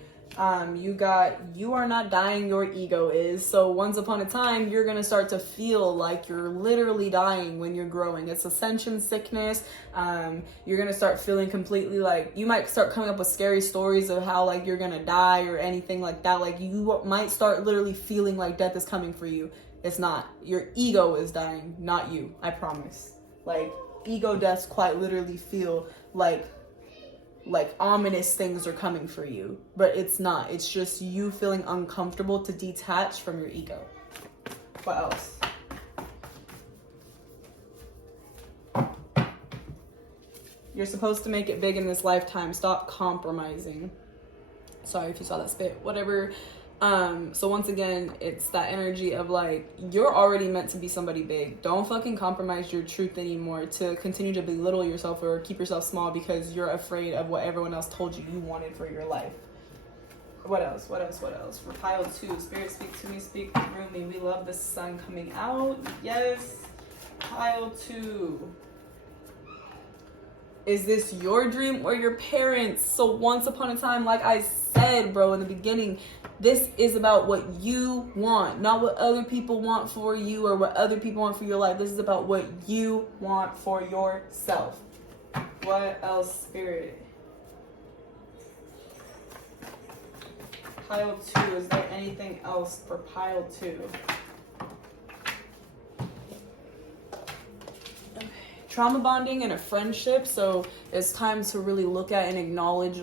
You got, you are not dying, your ego is. So once upon a time, you're going to start to feel like you're literally dying when you're growing. It's ascension sickness. You're going to start feeling completely like, you might start coming up with scary stories of how, like, you're going to die or anything like that. Like, you might start literally feeling like death is coming for you. It's not. Your ego is dying, not you. I promise. Like, ego deaths quite literally feel like ominous things are coming for you, but it's not. It's just you feeling uncomfortable to detach from your ego. What else? You're supposed to make it big in this lifetime. Stop compromising. Sorry if you saw that spit. Whatever. So once again, it's that energy of, like, you're already meant to be somebody big. Don't fucking compromise your truth anymore to continue to belittle yourself or keep yourself small because you're afraid of what everyone else told you wanted for your life. What else? For pile 2, Spirit, speak to me, speak through me. We love the sun coming out. Yes. Pile 2. Is this your dream or your parents? So once upon a time, like I said, bro, in the beginning, this is about what you want, not what other people want for you or what other people want for your life. This is about what you want for yourself. What else, Spirit? Pile 2, is there anything else for pile 2? Trauma bonding and a friendship. So it's time to really look at and acknowledge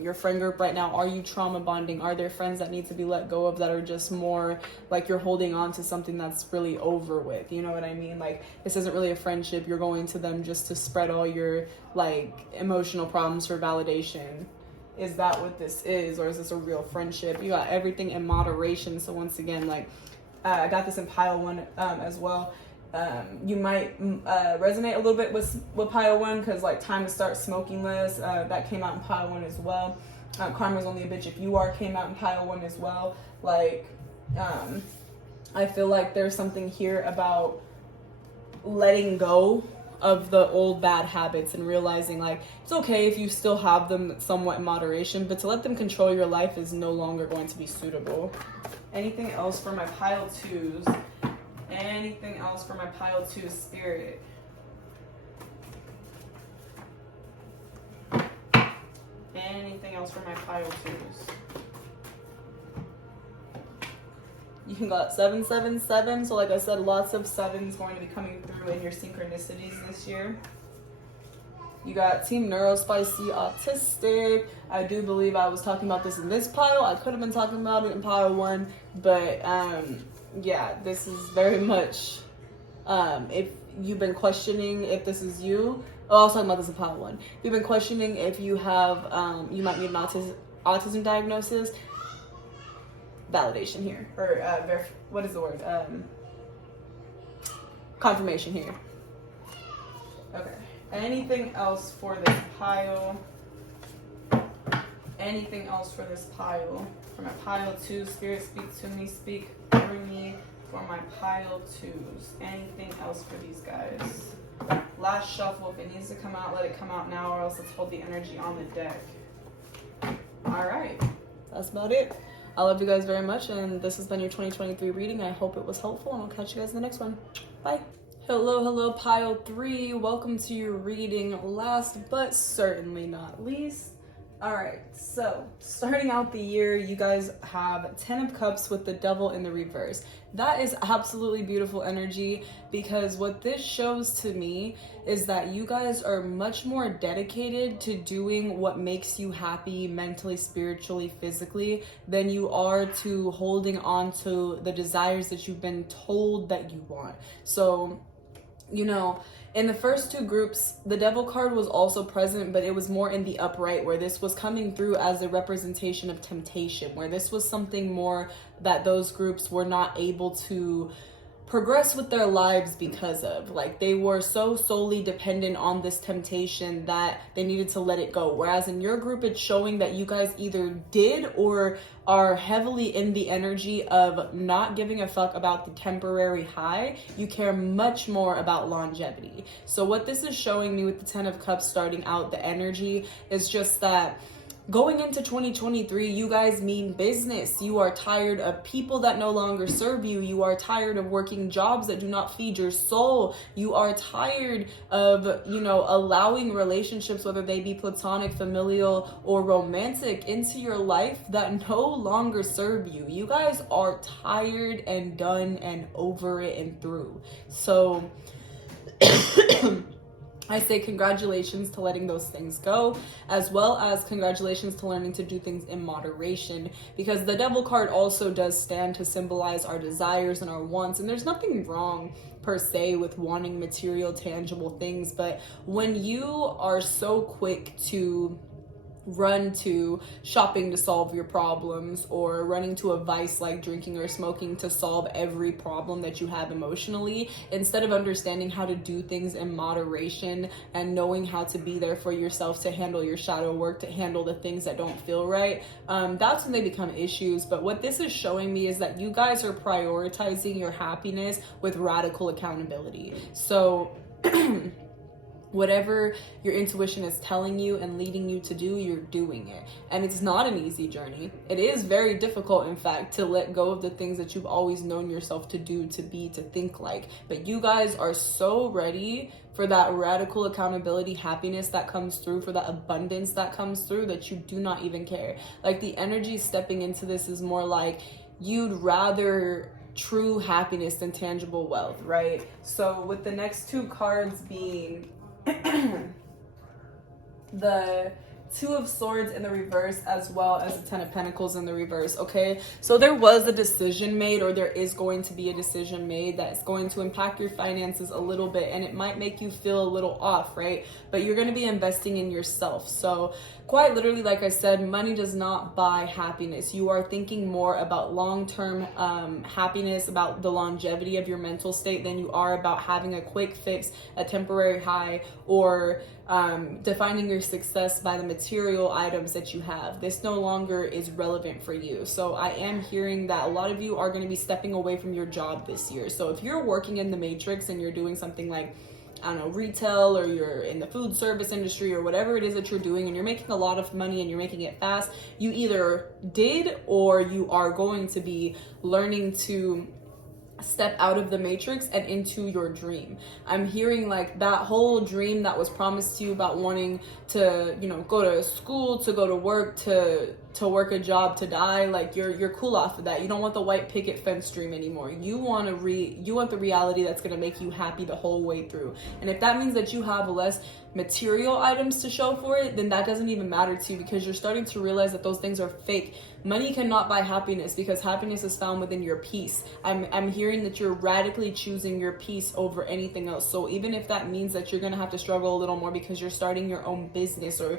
your friend group right now. Are you trauma bonding? Are there friends that need to be let go of that are just more like you're holding on to something that's really over with? You know what I mean? Like, this isn't really a friendship. You're going to them just to spread all your, like, emotional problems for validation. Is that what this is? Or is this a real friendship? You got everything in moderation. So once again, like, I got this in pile 1 as well. You might resonate a little bit with pile 1 because, like, time to start smoking less. That came out in pile 1 as well. Karma's only a bitch if you are came out in pile 1 as well. Like, I feel like there's something here about letting go of the old bad habits and realizing like it's okay if you still have them somewhat in moderation, but to let them control your life is no longer going to be suitable. Anything else for my pile 2s? Anything else for my pile 2 spirit? Anything else for my pile 2s? You can go at 777. So like I said, lots of 7s going to be coming through in your synchronicities this year. You got Team Neurospicy Autistic. I do believe I was talking about this in this pile. I could have been talking about it in pile 1, but yeah, this is very much if you've been questioning if this is you. Oh, I was talking about this in pile 1. If you've been questioning if you have you might need an autism diagnosis, validation here, or what is the word? Confirmation here. Okay. Anything else for this pile? Anything else for this pile? For my pile 2, Spirit, speak to me, speak through me for my pile 2s. Anything else for these guys? Last shuffle. If it needs to come out, let it come out now, or else let's hold the energy on the deck. All right. That's about it. I love you guys very much, and this has been your 2023 reading. I hope it was helpful, and I'll catch you guys in the next one. Bye. Hello, pile 3. Welcome to your reading. Last but certainly not least. All right, so starting out the year, you guys have 10 of Cups with the Devil in the reverse. That is absolutely beautiful energy, because what this shows to me is that you guys are much more dedicated to doing what makes you happy mentally, spiritually, physically, than you are to holding on to the desires that you've been told that you want. So, you know, in the first 2 groups, the Devil card was also present, but it was more in the upright, where this was coming through as a representation of temptation, where this was something more that those groups were not able to progress with their lives because of. Like, they were so solely dependent on this temptation that they needed to let it go. Whereas in your group, it's showing that you guys either did or are heavily in the energy of not giving a fuck about the temporary high. You care much more about longevity. So what this is showing me with the 10 of Cups starting out, the energy is just that going into 2023, you guys mean business. You are tired of people that no longer serve you. You are tired of working jobs that do not feed your soul. You are tired of, you know, allowing relationships, whether they be platonic, familial, or romantic, into your life that no longer serve you. You guys are tired and done and over it and through. So I say congratulations to letting those things go, as well as congratulations to learning to do things in moderation, because the Devil card also does stand to symbolize our desires and our wants, and there's nothing wrong per se with wanting material, tangible things, but when you are so quick to run to shopping to solve your problems, or running to a vice like drinking or smoking to solve every problem that you have emotionally, instead of understanding how to do things in moderation and knowing how to be there for yourself, to handle your shadow work, to handle the things that don't feel right, that's when they become issues. But what this is showing me is that you guys are prioritizing your happiness with radical accountability. So whatever your intuition is telling you and leading you to do, you're doing it. And it's not an easy journey. It is very difficult, in fact, to let go of the things that you've always known yourself to do, to be, to think like. But you guys are so ready for that radical accountability, happiness that comes through, for that abundance that comes through, that you do not even care. Like, the energy stepping into this is more like you'd rather true happiness than tangible wealth, right? So with the next 2 cards being the 2 of Swords in the reverse, as well as the 10 of Pentacles in the reverse. Okay, so there was a decision made, or there is going to be a decision made that's going to impact your finances a little bit, and it might make you feel a little off, right? But you're going to be investing in yourself. So quite literally, like I said, money does not buy happiness. You are thinking more about long-term happiness, about the longevity of your mental state, than you are about having a quick fix, a temporary high, or defining your success by the material material items that you have. This no longer is relevant for you. So I am hearing that a lot of you are going to be stepping away from your job this year. So if you're working in the matrix and you're doing something like, I don't know, retail, or you're in the food service industry, or whatever it is that you're doing, and you're making a lot of money and you're making it fast, you either did or you are going to be learning to step out of the matrix and into your dream. I'm hearing like that whole dream that was promised to you about wanting to, you know, go to school, to go to work, to work a job, to die, like you're cool off of that. You don't want the white picket fence dream anymore. You want the reality that's going to make you happy the whole way through. And if that means that you have less material items to show for it, then that doesn't even matter to you, because you're starting to realize that those things are fake. Money cannot buy happiness, because happiness is found within your peace. I'm hearing that you're radically choosing your peace over anything else. So even if that means that you're going to have to struggle a little more because you're starting your own business, or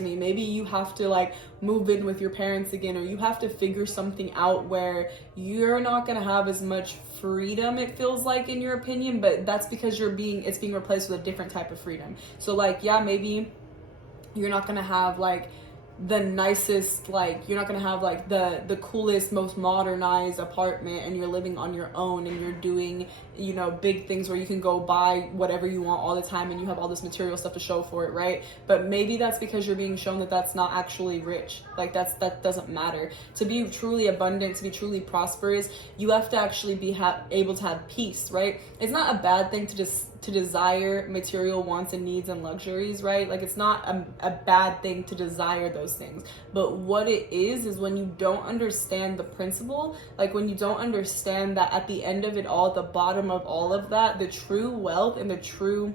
maybe you have to like move in with your parents again, or you have to figure something out where you're not going to have as much freedom, it feels like, in your opinion, but that's because it's being replaced with a different type of freedom. So like, yeah, maybe you're not going to have like the nicest, like you're not gonna have like the coolest, most modernized apartment, and you're living on your own, and you're doing, you know, big things where you can go buy whatever you want all the time, and you have all this material stuff to show for it, right? But maybe that's because you're being shown that that's not actually rich. Like that doesn't matter. To be truly abundant, to be truly prosperous, you have to actually be able to have peace, right? It's not a bad thing to desire material wants and needs and luxuries, right? Like it's not a bad thing to desire those things. But what it is when you don't understand the principle, like when you don't understand that at the end of it all, at the bottom of all of that, the true wealth and the true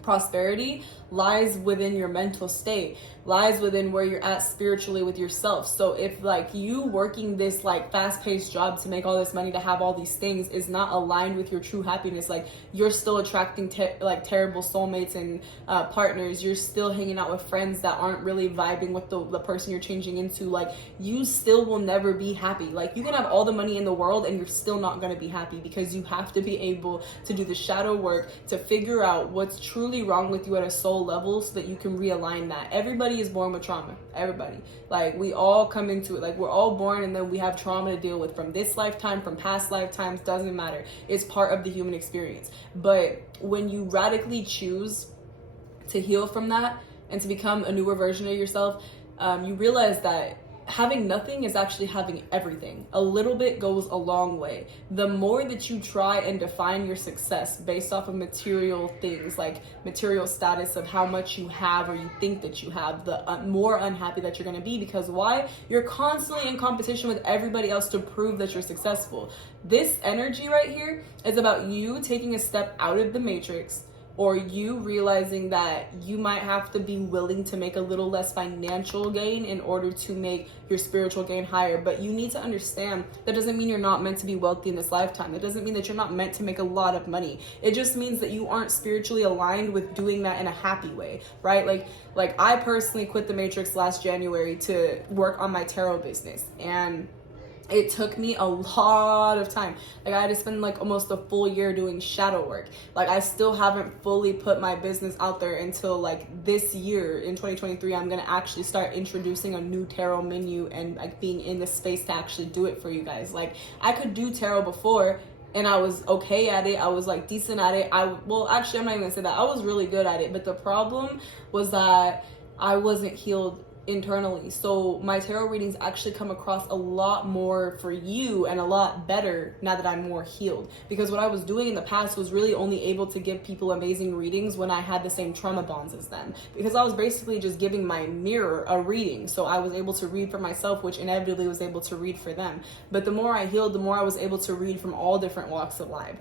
prosperity lies within your mental state, lies within where you're at spiritually with yourself. So if like you working this like fast-paced job to make all this money, to have all these things, is not aligned with your true happiness, like you're still attracting terrible soulmates and partners, you're still hanging out with friends that aren't really vibing with the person you're changing into, like you still will never be happy. Like you can have all the money in the world and you're still not going to be happy, because you have to be able to do the shadow work to figure out what's truly wrong with you at a soul level, so that you can realign that. Everybody is born with trauma. Everybody. Like we all come into it. Like we're all born and then we have trauma to deal with from this lifetime, from past lifetimes, doesn't matter. It's part of the human experience. But when you radically choose to heal from that and to become a newer version of yourself, you realize that having nothing is actually having everything. A little bit goes a long way. The more that you try and define your success based off of material things, like material status of how much you have or you think that you have, the more unhappy that you're going to be. Because why? You're constantly in competition with everybody else to prove that you're successful. This energy right here is about you taking a step out of the matrix, or you realizing that you might have to be willing to make a little less financial gain in order to make your spiritual gain higher. But you need to understand that doesn't mean you're not meant to be wealthy in this lifetime. That doesn't mean that you're not meant to make a lot of money. It just means that you aren't spiritually aligned with doing that in a happy way, right? Like I personally quit the matrix last January to work on my tarot business, and it took me a lot of time. Like I had to spend like almost a full year doing shadow work. Like I still haven't fully put my business out there until like this year in 2023. I'm gonna actually start introducing a new tarot menu and like being in the space to actually do it for you guys. Like I could do tarot before and I was okay at it. I was like decent at it. Well, actually I'm not even gonna say that. I was really good at it, but the problem was that I wasn't healed internally. So my tarot readings actually come across a lot more for you and a lot better now that I'm more healed, because what I was doing in the past was really only able to give people amazing readings when I had the same trauma bonds as them, because I was basically just giving my mirror a reading. So I was able to read for myself, which inevitably was able to read for them. But the more I healed, the more I was able to read from all different walks of life.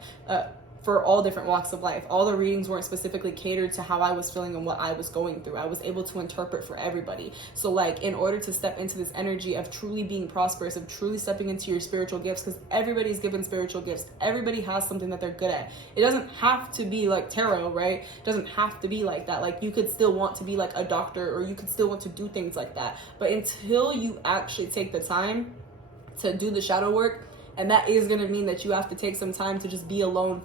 For all different walks of life. All the readings weren't specifically catered to how I was feeling and what I was going through. I was able to interpret for everybody. So like in order to step into this energy of truly being prosperous, of truly stepping into your spiritual gifts, because everybody's given spiritual gifts. Everybody has something that they're good at. It doesn't have to be like tarot, right? It doesn't have to be like that. Like you could still want to be like a doctor, or you could still want to do things like that. But until you actually take the time to do the shadow work And that is going to mean that you have to take some time to just be alone.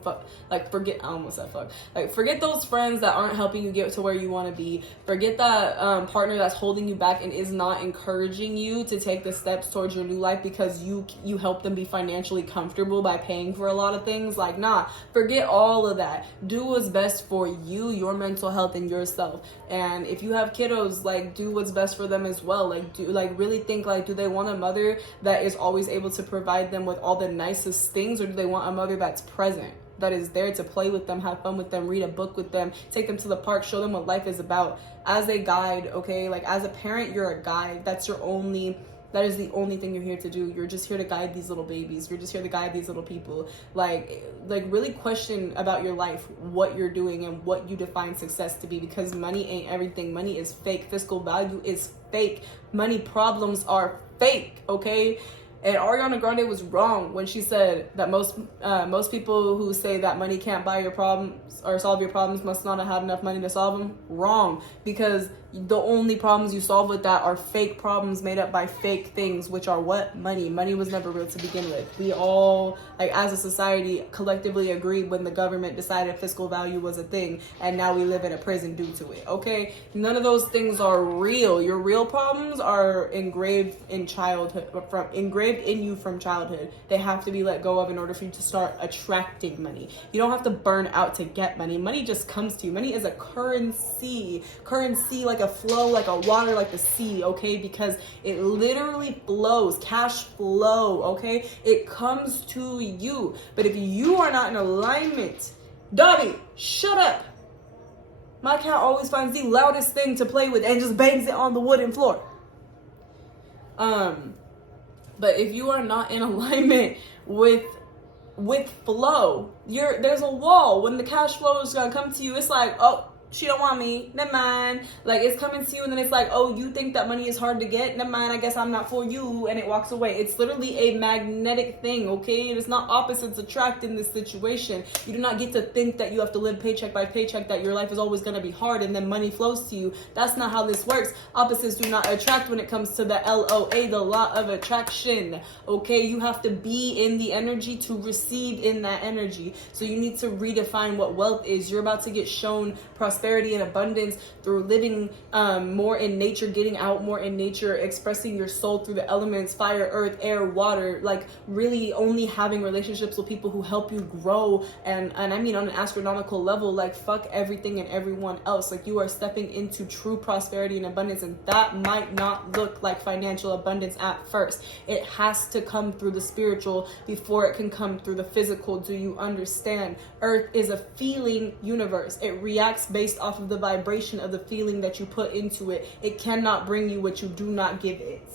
Forget, I almost said fuck. Like, forget those friends that aren't helping you get to where you want to be. Forget that partner that's holding you back and is not encouraging you to take the steps towards your new life because you help them be financially comfortable by paying for a lot of things. Like, nah, forget all of that. Do what's best for you, your mental health, and yourself. And if you have kiddos, like, do what's best for them as well. Like, really think, like, do they want a mother that is always able to provide them with all the nicest things, or do they want a mother that's present, that is there to play with them, have fun with them, read a book with them, take them to the park, show them what life is about as a guide? Okay, like, as a parent, you're a guide. That is the only thing you're here to do. You're just here to guide these little babies. You're just here to guide these little people. Like really question about your life, what you're doing, and what you define success to be, because money ain't everything. Money is fake. Fiscal value is fake. Money problems are fake, okay? And Ariana Grande was wrong when she said that most people who say that money can't buy your problems or solve your problems must not have had enough money to solve them. Wrong, because the only problems you solve with that are fake problems made up by fake things, which are what? Money. Money was never real to begin with. We all, like, as a society, collectively agreed when the government decided fiscal value was a thing, and now we live in a prison due to it, okay? None of those things are real. Your real problems are engraved in you from childhood. They have to be let go of in order for you to start attracting money. You don't have to burn out to get money. Money just comes to you. Money is a currency, like a flow, like a water, like the sea, okay? Because it literally flows, cash flow, okay? It comes to you. But if you are not in alignment, Dobby, shut up. My cat always finds the loudest thing to play with and just bangs it on the wooden floor. But if you are not in alignment with flow, there's a wall. When the cash flow is gonna come to you, it's like, oh, she don't want me, never mind. Like, it's coming to you, and then it's like, oh, you think that money is hard to get? Never mind, I guess I'm not for you, and it walks away. It's literally a magnetic thing, okay? It is not opposites attract in this situation. You do not get to think that you have to live paycheck by paycheck, that your life is always going to be hard, and then money flows to you. That's not how this works. Opposites do not attract when it comes to the LOA, the law of attraction, okay? You have to be in the energy to receive in that energy. So you need to redefine what wealth is. You're about to get shown prosperity and abundance through living more in nature, getting out more in nature, expressing your soul through the elements, fire, earth, air, water, like really only having relationships with people who help you grow, and I mean on an astronomical level. Like, fuck everything and everyone else. Like, you are stepping into true prosperity and abundance, and that might not look like financial abundance at first. It has to come through the spiritual before it can come through the physical. Do you understand? Earth is a feeling universe. It reacts based off of the vibration of the feeling that you put into it. It cannot bring you what you do not give it.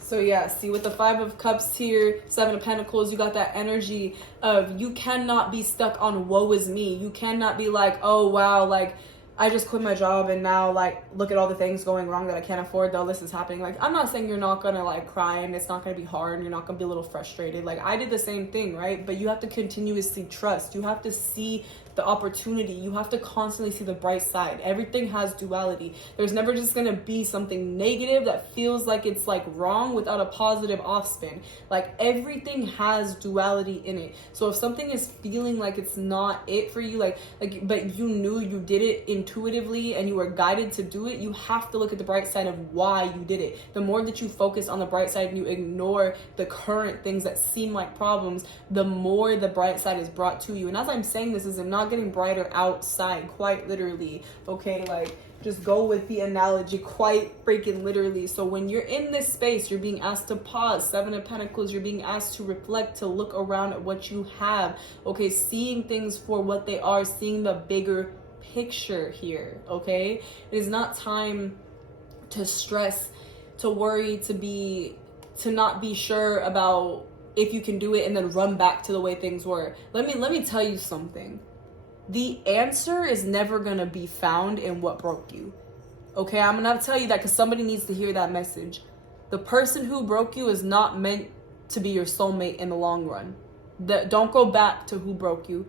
So yeah, see, with the 5 of Cups here, 7 of Pentacles, you got that energy of you cannot be stuck on woe is me. You cannot be like, oh wow, like I just quit my job and now, like, look at all the things going wrong that I can't afford, though this is happening. Like, I'm not saying you're not gonna, like, cry and it's not gonna be hard and you're not gonna be a little frustrated. Like, I did the same thing, right? But you have to continuously trust. You have to see the opportunity. You have to constantly see the bright side. Everything has duality. There's never just gonna be something negative that feels like it's, like, wrong without a positive offspin. Like, everything has duality in it. So if something is feeling like it's not it for you, like but you knew you did it intuitively and you were guided to do it, you have to look at the bright side of why you did it. The more that you focus on the bright side and you ignore the current things that seem like problems, the more the bright side is brought to you. And as I'm saying this, I'm not getting brighter outside, quite literally, okay? Like, just go with the analogy, quite freaking literally. So when you're in this space, you're being asked to pause. 7 of Pentacles, you're being asked to reflect, to look around at what you have, okay? Seeing things for what they are, seeing the bigger picture here, okay? It is not time to stress, to worry, to not be sure about if you can do it and then run back to the way things were. Let me tell you something. The answer is never gonna be found in what broke you. Okay, I'm gonna tell you that because somebody needs to hear that message. The person who broke you is not meant to be your soulmate in the long run. Don't go back to who broke you.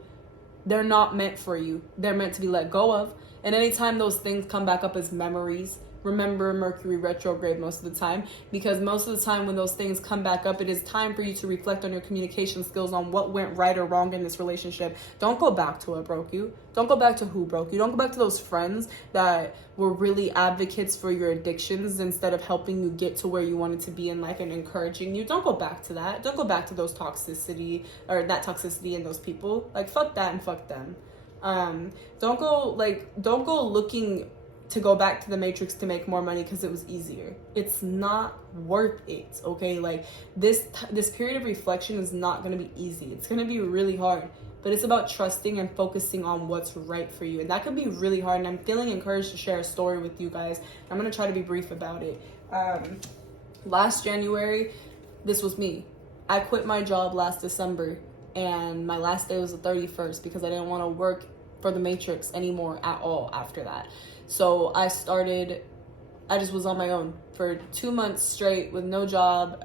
They're not meant for you. They're meant to be let go of. And anytime those things come back up as memories, remember Mercury retrograde most of the time, because most of the time when those things come back up, it is time for you to reflect on your communication skills, on what went right or wrong in this relationship. Don't go back to what broke you. Don't go back to who broke you. Don't go back to those friends that were really advocates for your addictions instead of helping you get to where you wanted to be in life and encouraging you. Don't go back to that. Don't go back to those toxicity, or that toxicity and those people. Like, fuck that and fuck them. Don't go looking to go back to the matrix to make more money because it was easier. It's not worth it, okay? Like, this period of reflection is not going to be easy. It's going to be really hard, but it's about trusting and focusing on what's right for you. And that can be really hard, and I'm feeling encouraged to share a story with you guys. I'm going to try to be brief about it. Last January, this was me. I quit my job last December, and my last day was the 31st because I didn't want to work for the matrix anymore at all after that. So I just was on my own for 2 months straight with no job.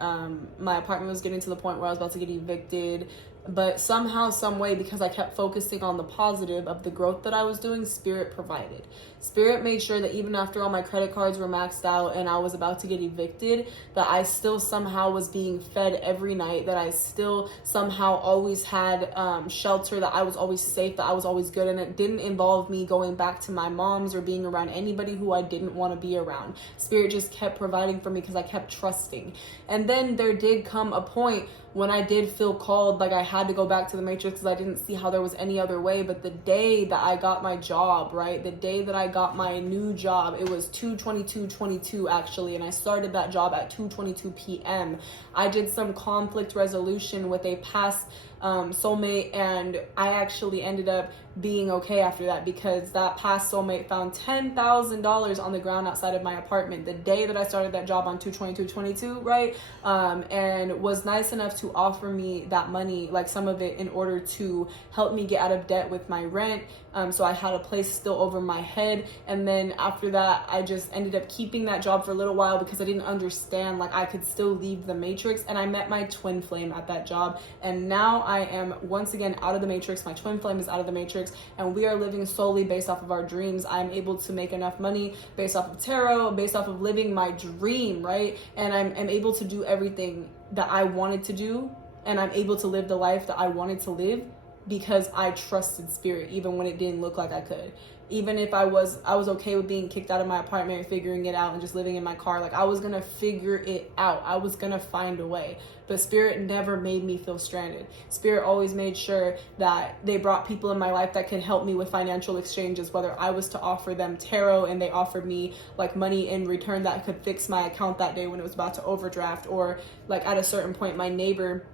My apartment was getting to the point where I was about to get evicted. But somehow, some way, because I kept focusing on the positive of the growth that I was doing, Spirit provided. Spirit made sure that even after all my credit cards were maxed out and I was about to get evicted, that I still somehow was being fed every night, that I still somehow always had shelter, that I was always safe, that I was always good. And it didn't involve me going back to my mom's or being around anybody who I didn't want to be around. Spirit just kept providing for me because I kept trusting. And then there did come a point when I did feel called, like I had to go back to the matrix because I didn't see how there was any other way. But the day that I got my job, right, the day that I got my new job, it was 2/22/22 actually, and I started that job at 2:22 p.m. I did some conflict resolution with a past soulmate, and I actually ended up being okay after that because that past soulmate found $10,000 on the ground outside of my apartment the day that I started that job on 2/22/22, right? And was nice enough to offer me that money, like some of it, in order to help me get out of debt with my rent. So I had a place still over my head. And then after that, I just ended up keeping that job for a little while because I didn't understand, like, I could still leave the matrix. And I met my twin flame at that job. And now I am once again out of the matrix. My twin flame is out of the matrix, and we are living solely based off of our dreams. I'm able to make enough money based off of tarot, based off of living my dream, right? And I'm able to do everything that I wanted to do, and I'm able to live the life that I wanted to live because I trusted Spirit even when it didn't look like I could. Even if I was okay with being kicked out of my apartment and figuring it out and just living in my car. Like, I was gonna figure it out. I was gonna find a way. But Spirit never made me feel stranded. Spirit always made sure that they brought people in my life that could help me with financial exchanges, whether I was to offer them tarot and they offered me like money in return that could fix my account that day when it was about to overdraft, or like at a certain point my neighbor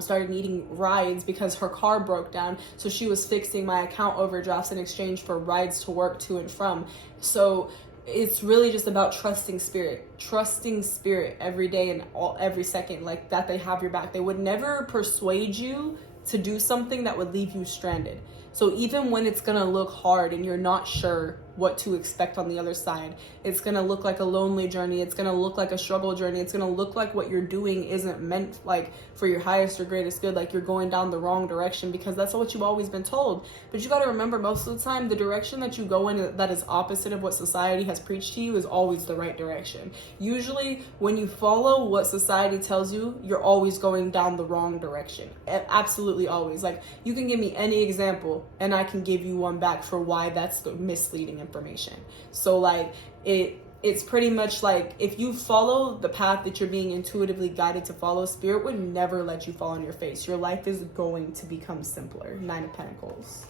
started needing rides because her car broke down, so she was fixing my account overdrafts in exchange for rides to work to and from. So it's really just about trusting Spirit every day and every second, like that they have your back. They would never persuade you to do something that would leave you stranded. So even when it's gonna look hard and you're not sure what to expect on the other side, it's gonna look like a lonely journey, it's gonna look like a struggle journey, it's gonna look like what you're doing isn't meant like for your highest or greatest good, like you're going down the wrong direction, because that's what you've always been told. But you got to remember, most of the time the direction that you go in that is opposite of what society has preached to you is always the right direction. Usually when you follow what society tells you, you're always going down the wrong direction. Absolutely always. Like, you can give me any example and I can give you one back for why that's the misleading information. So like it's pretty much like, if you follow the path that you're being intuitively guided to follow, Spirit would never let you fall on your face. Your life is going to become simpler. 9 of Pentacles.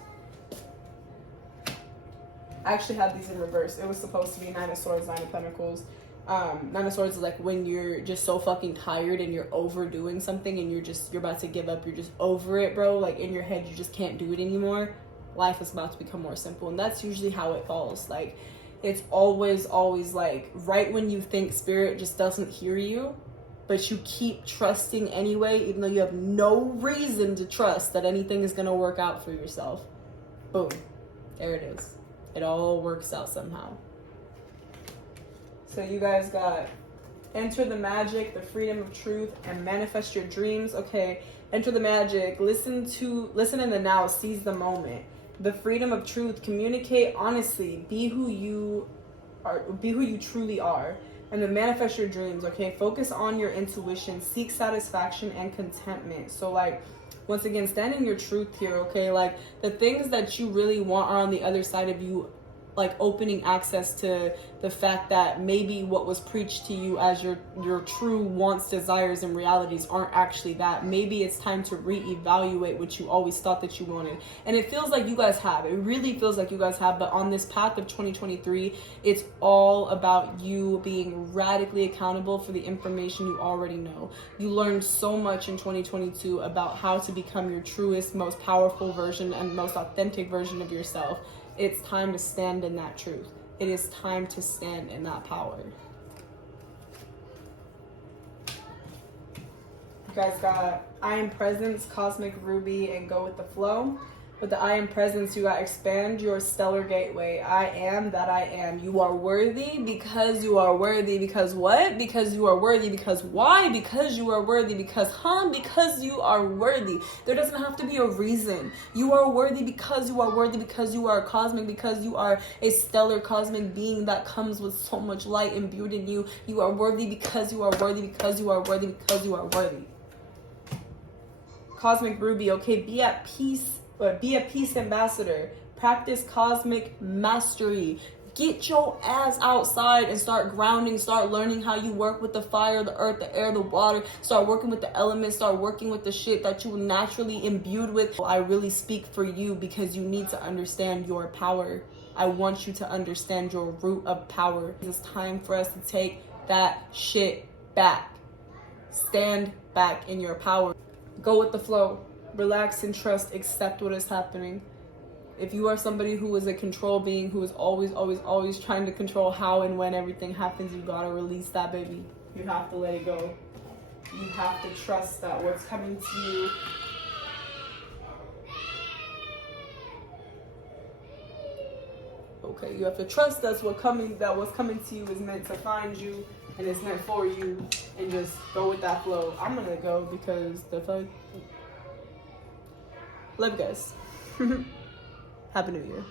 I actually had these in reverse. It was supposed to be 9 of Swords, 9 of Pentacles. 9 of Swords is like when you're just so fucking tired and you're overdoing something and you're about to give up. You're just over it, bro. Like, in your head, you just can't do it anymore. Life is about to become more simple. And that's usually how it falls. Like, it's always like right when you think Spirit just doesn't hear you, but you keep trusting anyway, even though you have no reason to trust that anything is going to work out for yourself. Boom. There it is. It all works out somehow. So you guys got enter the magic, the freedom of truth, and manifest your dreams. Okay, enter the magic. Listen in the now, seize the moment. The freedom of truth, communicate honestly, be who you be who you truly are, and then manifest your dreams. Okay, focus on your intuition, seek satisfaction and contentment. So like, once again, stand in your truth here. Okay, like the things that you really want are on the other side of you, like opening access to the fact that maybe what was preached to you as your true wants, desires, and realities aren't actually that. Maybe it's time to reevaluate what you always thought that you wanted. And it feels like you guys have. It really feels like you guys have. But on this path of 2023, it's all about you being radically accountable for the information you already know. You learned so much in 2022 about how to become your truest, most powerful version and most authentic version of yourself. It's time to stand in that truth. It is time to stand in that power. You guys got I Am Presence, Cosmic Ruby, and Go With The Flow. With the I Am Presence, you got expand your stellar gateway. I am that I am. You are worthy because you are worthy. Because what? Because you are worthy. Because why? Because you are worthy. Because because you are worthy. There doesn't have to be a reason. You are worthy because you are worthy. Because you are cosmic. Because you are a stellar cosmic being that comes with so much light imbued in you. You are worthy because you are worthy. Because you are worthy. Because you are worthy. Cosmic Ruby, okay, be at peace. But be a peace ambassador. Practice cosmic mastery. Get your ass outside and start grounding. Start learning how you work with the fire, the earth, the air, the water. Start working with the elements. Start working with the shit that you naturally imbued with. I really speak for you because you need to understand your power. I want you to understand your root of power. It's time for us to take that shit back. Stand back in your power. Go with the flow. Relax and trust. Accept what is happening. If you are somebody who is a control being, who is always trying to control how and when everything happens, you gotta release that, baby. You have to let it go. You have to trust that what's coming to you okay, you have to trust that what's coming to you is meant to find you and it's meant for you, and just go with that flow. I'm gonna go because the fuck. Love you guys. Happy New Year.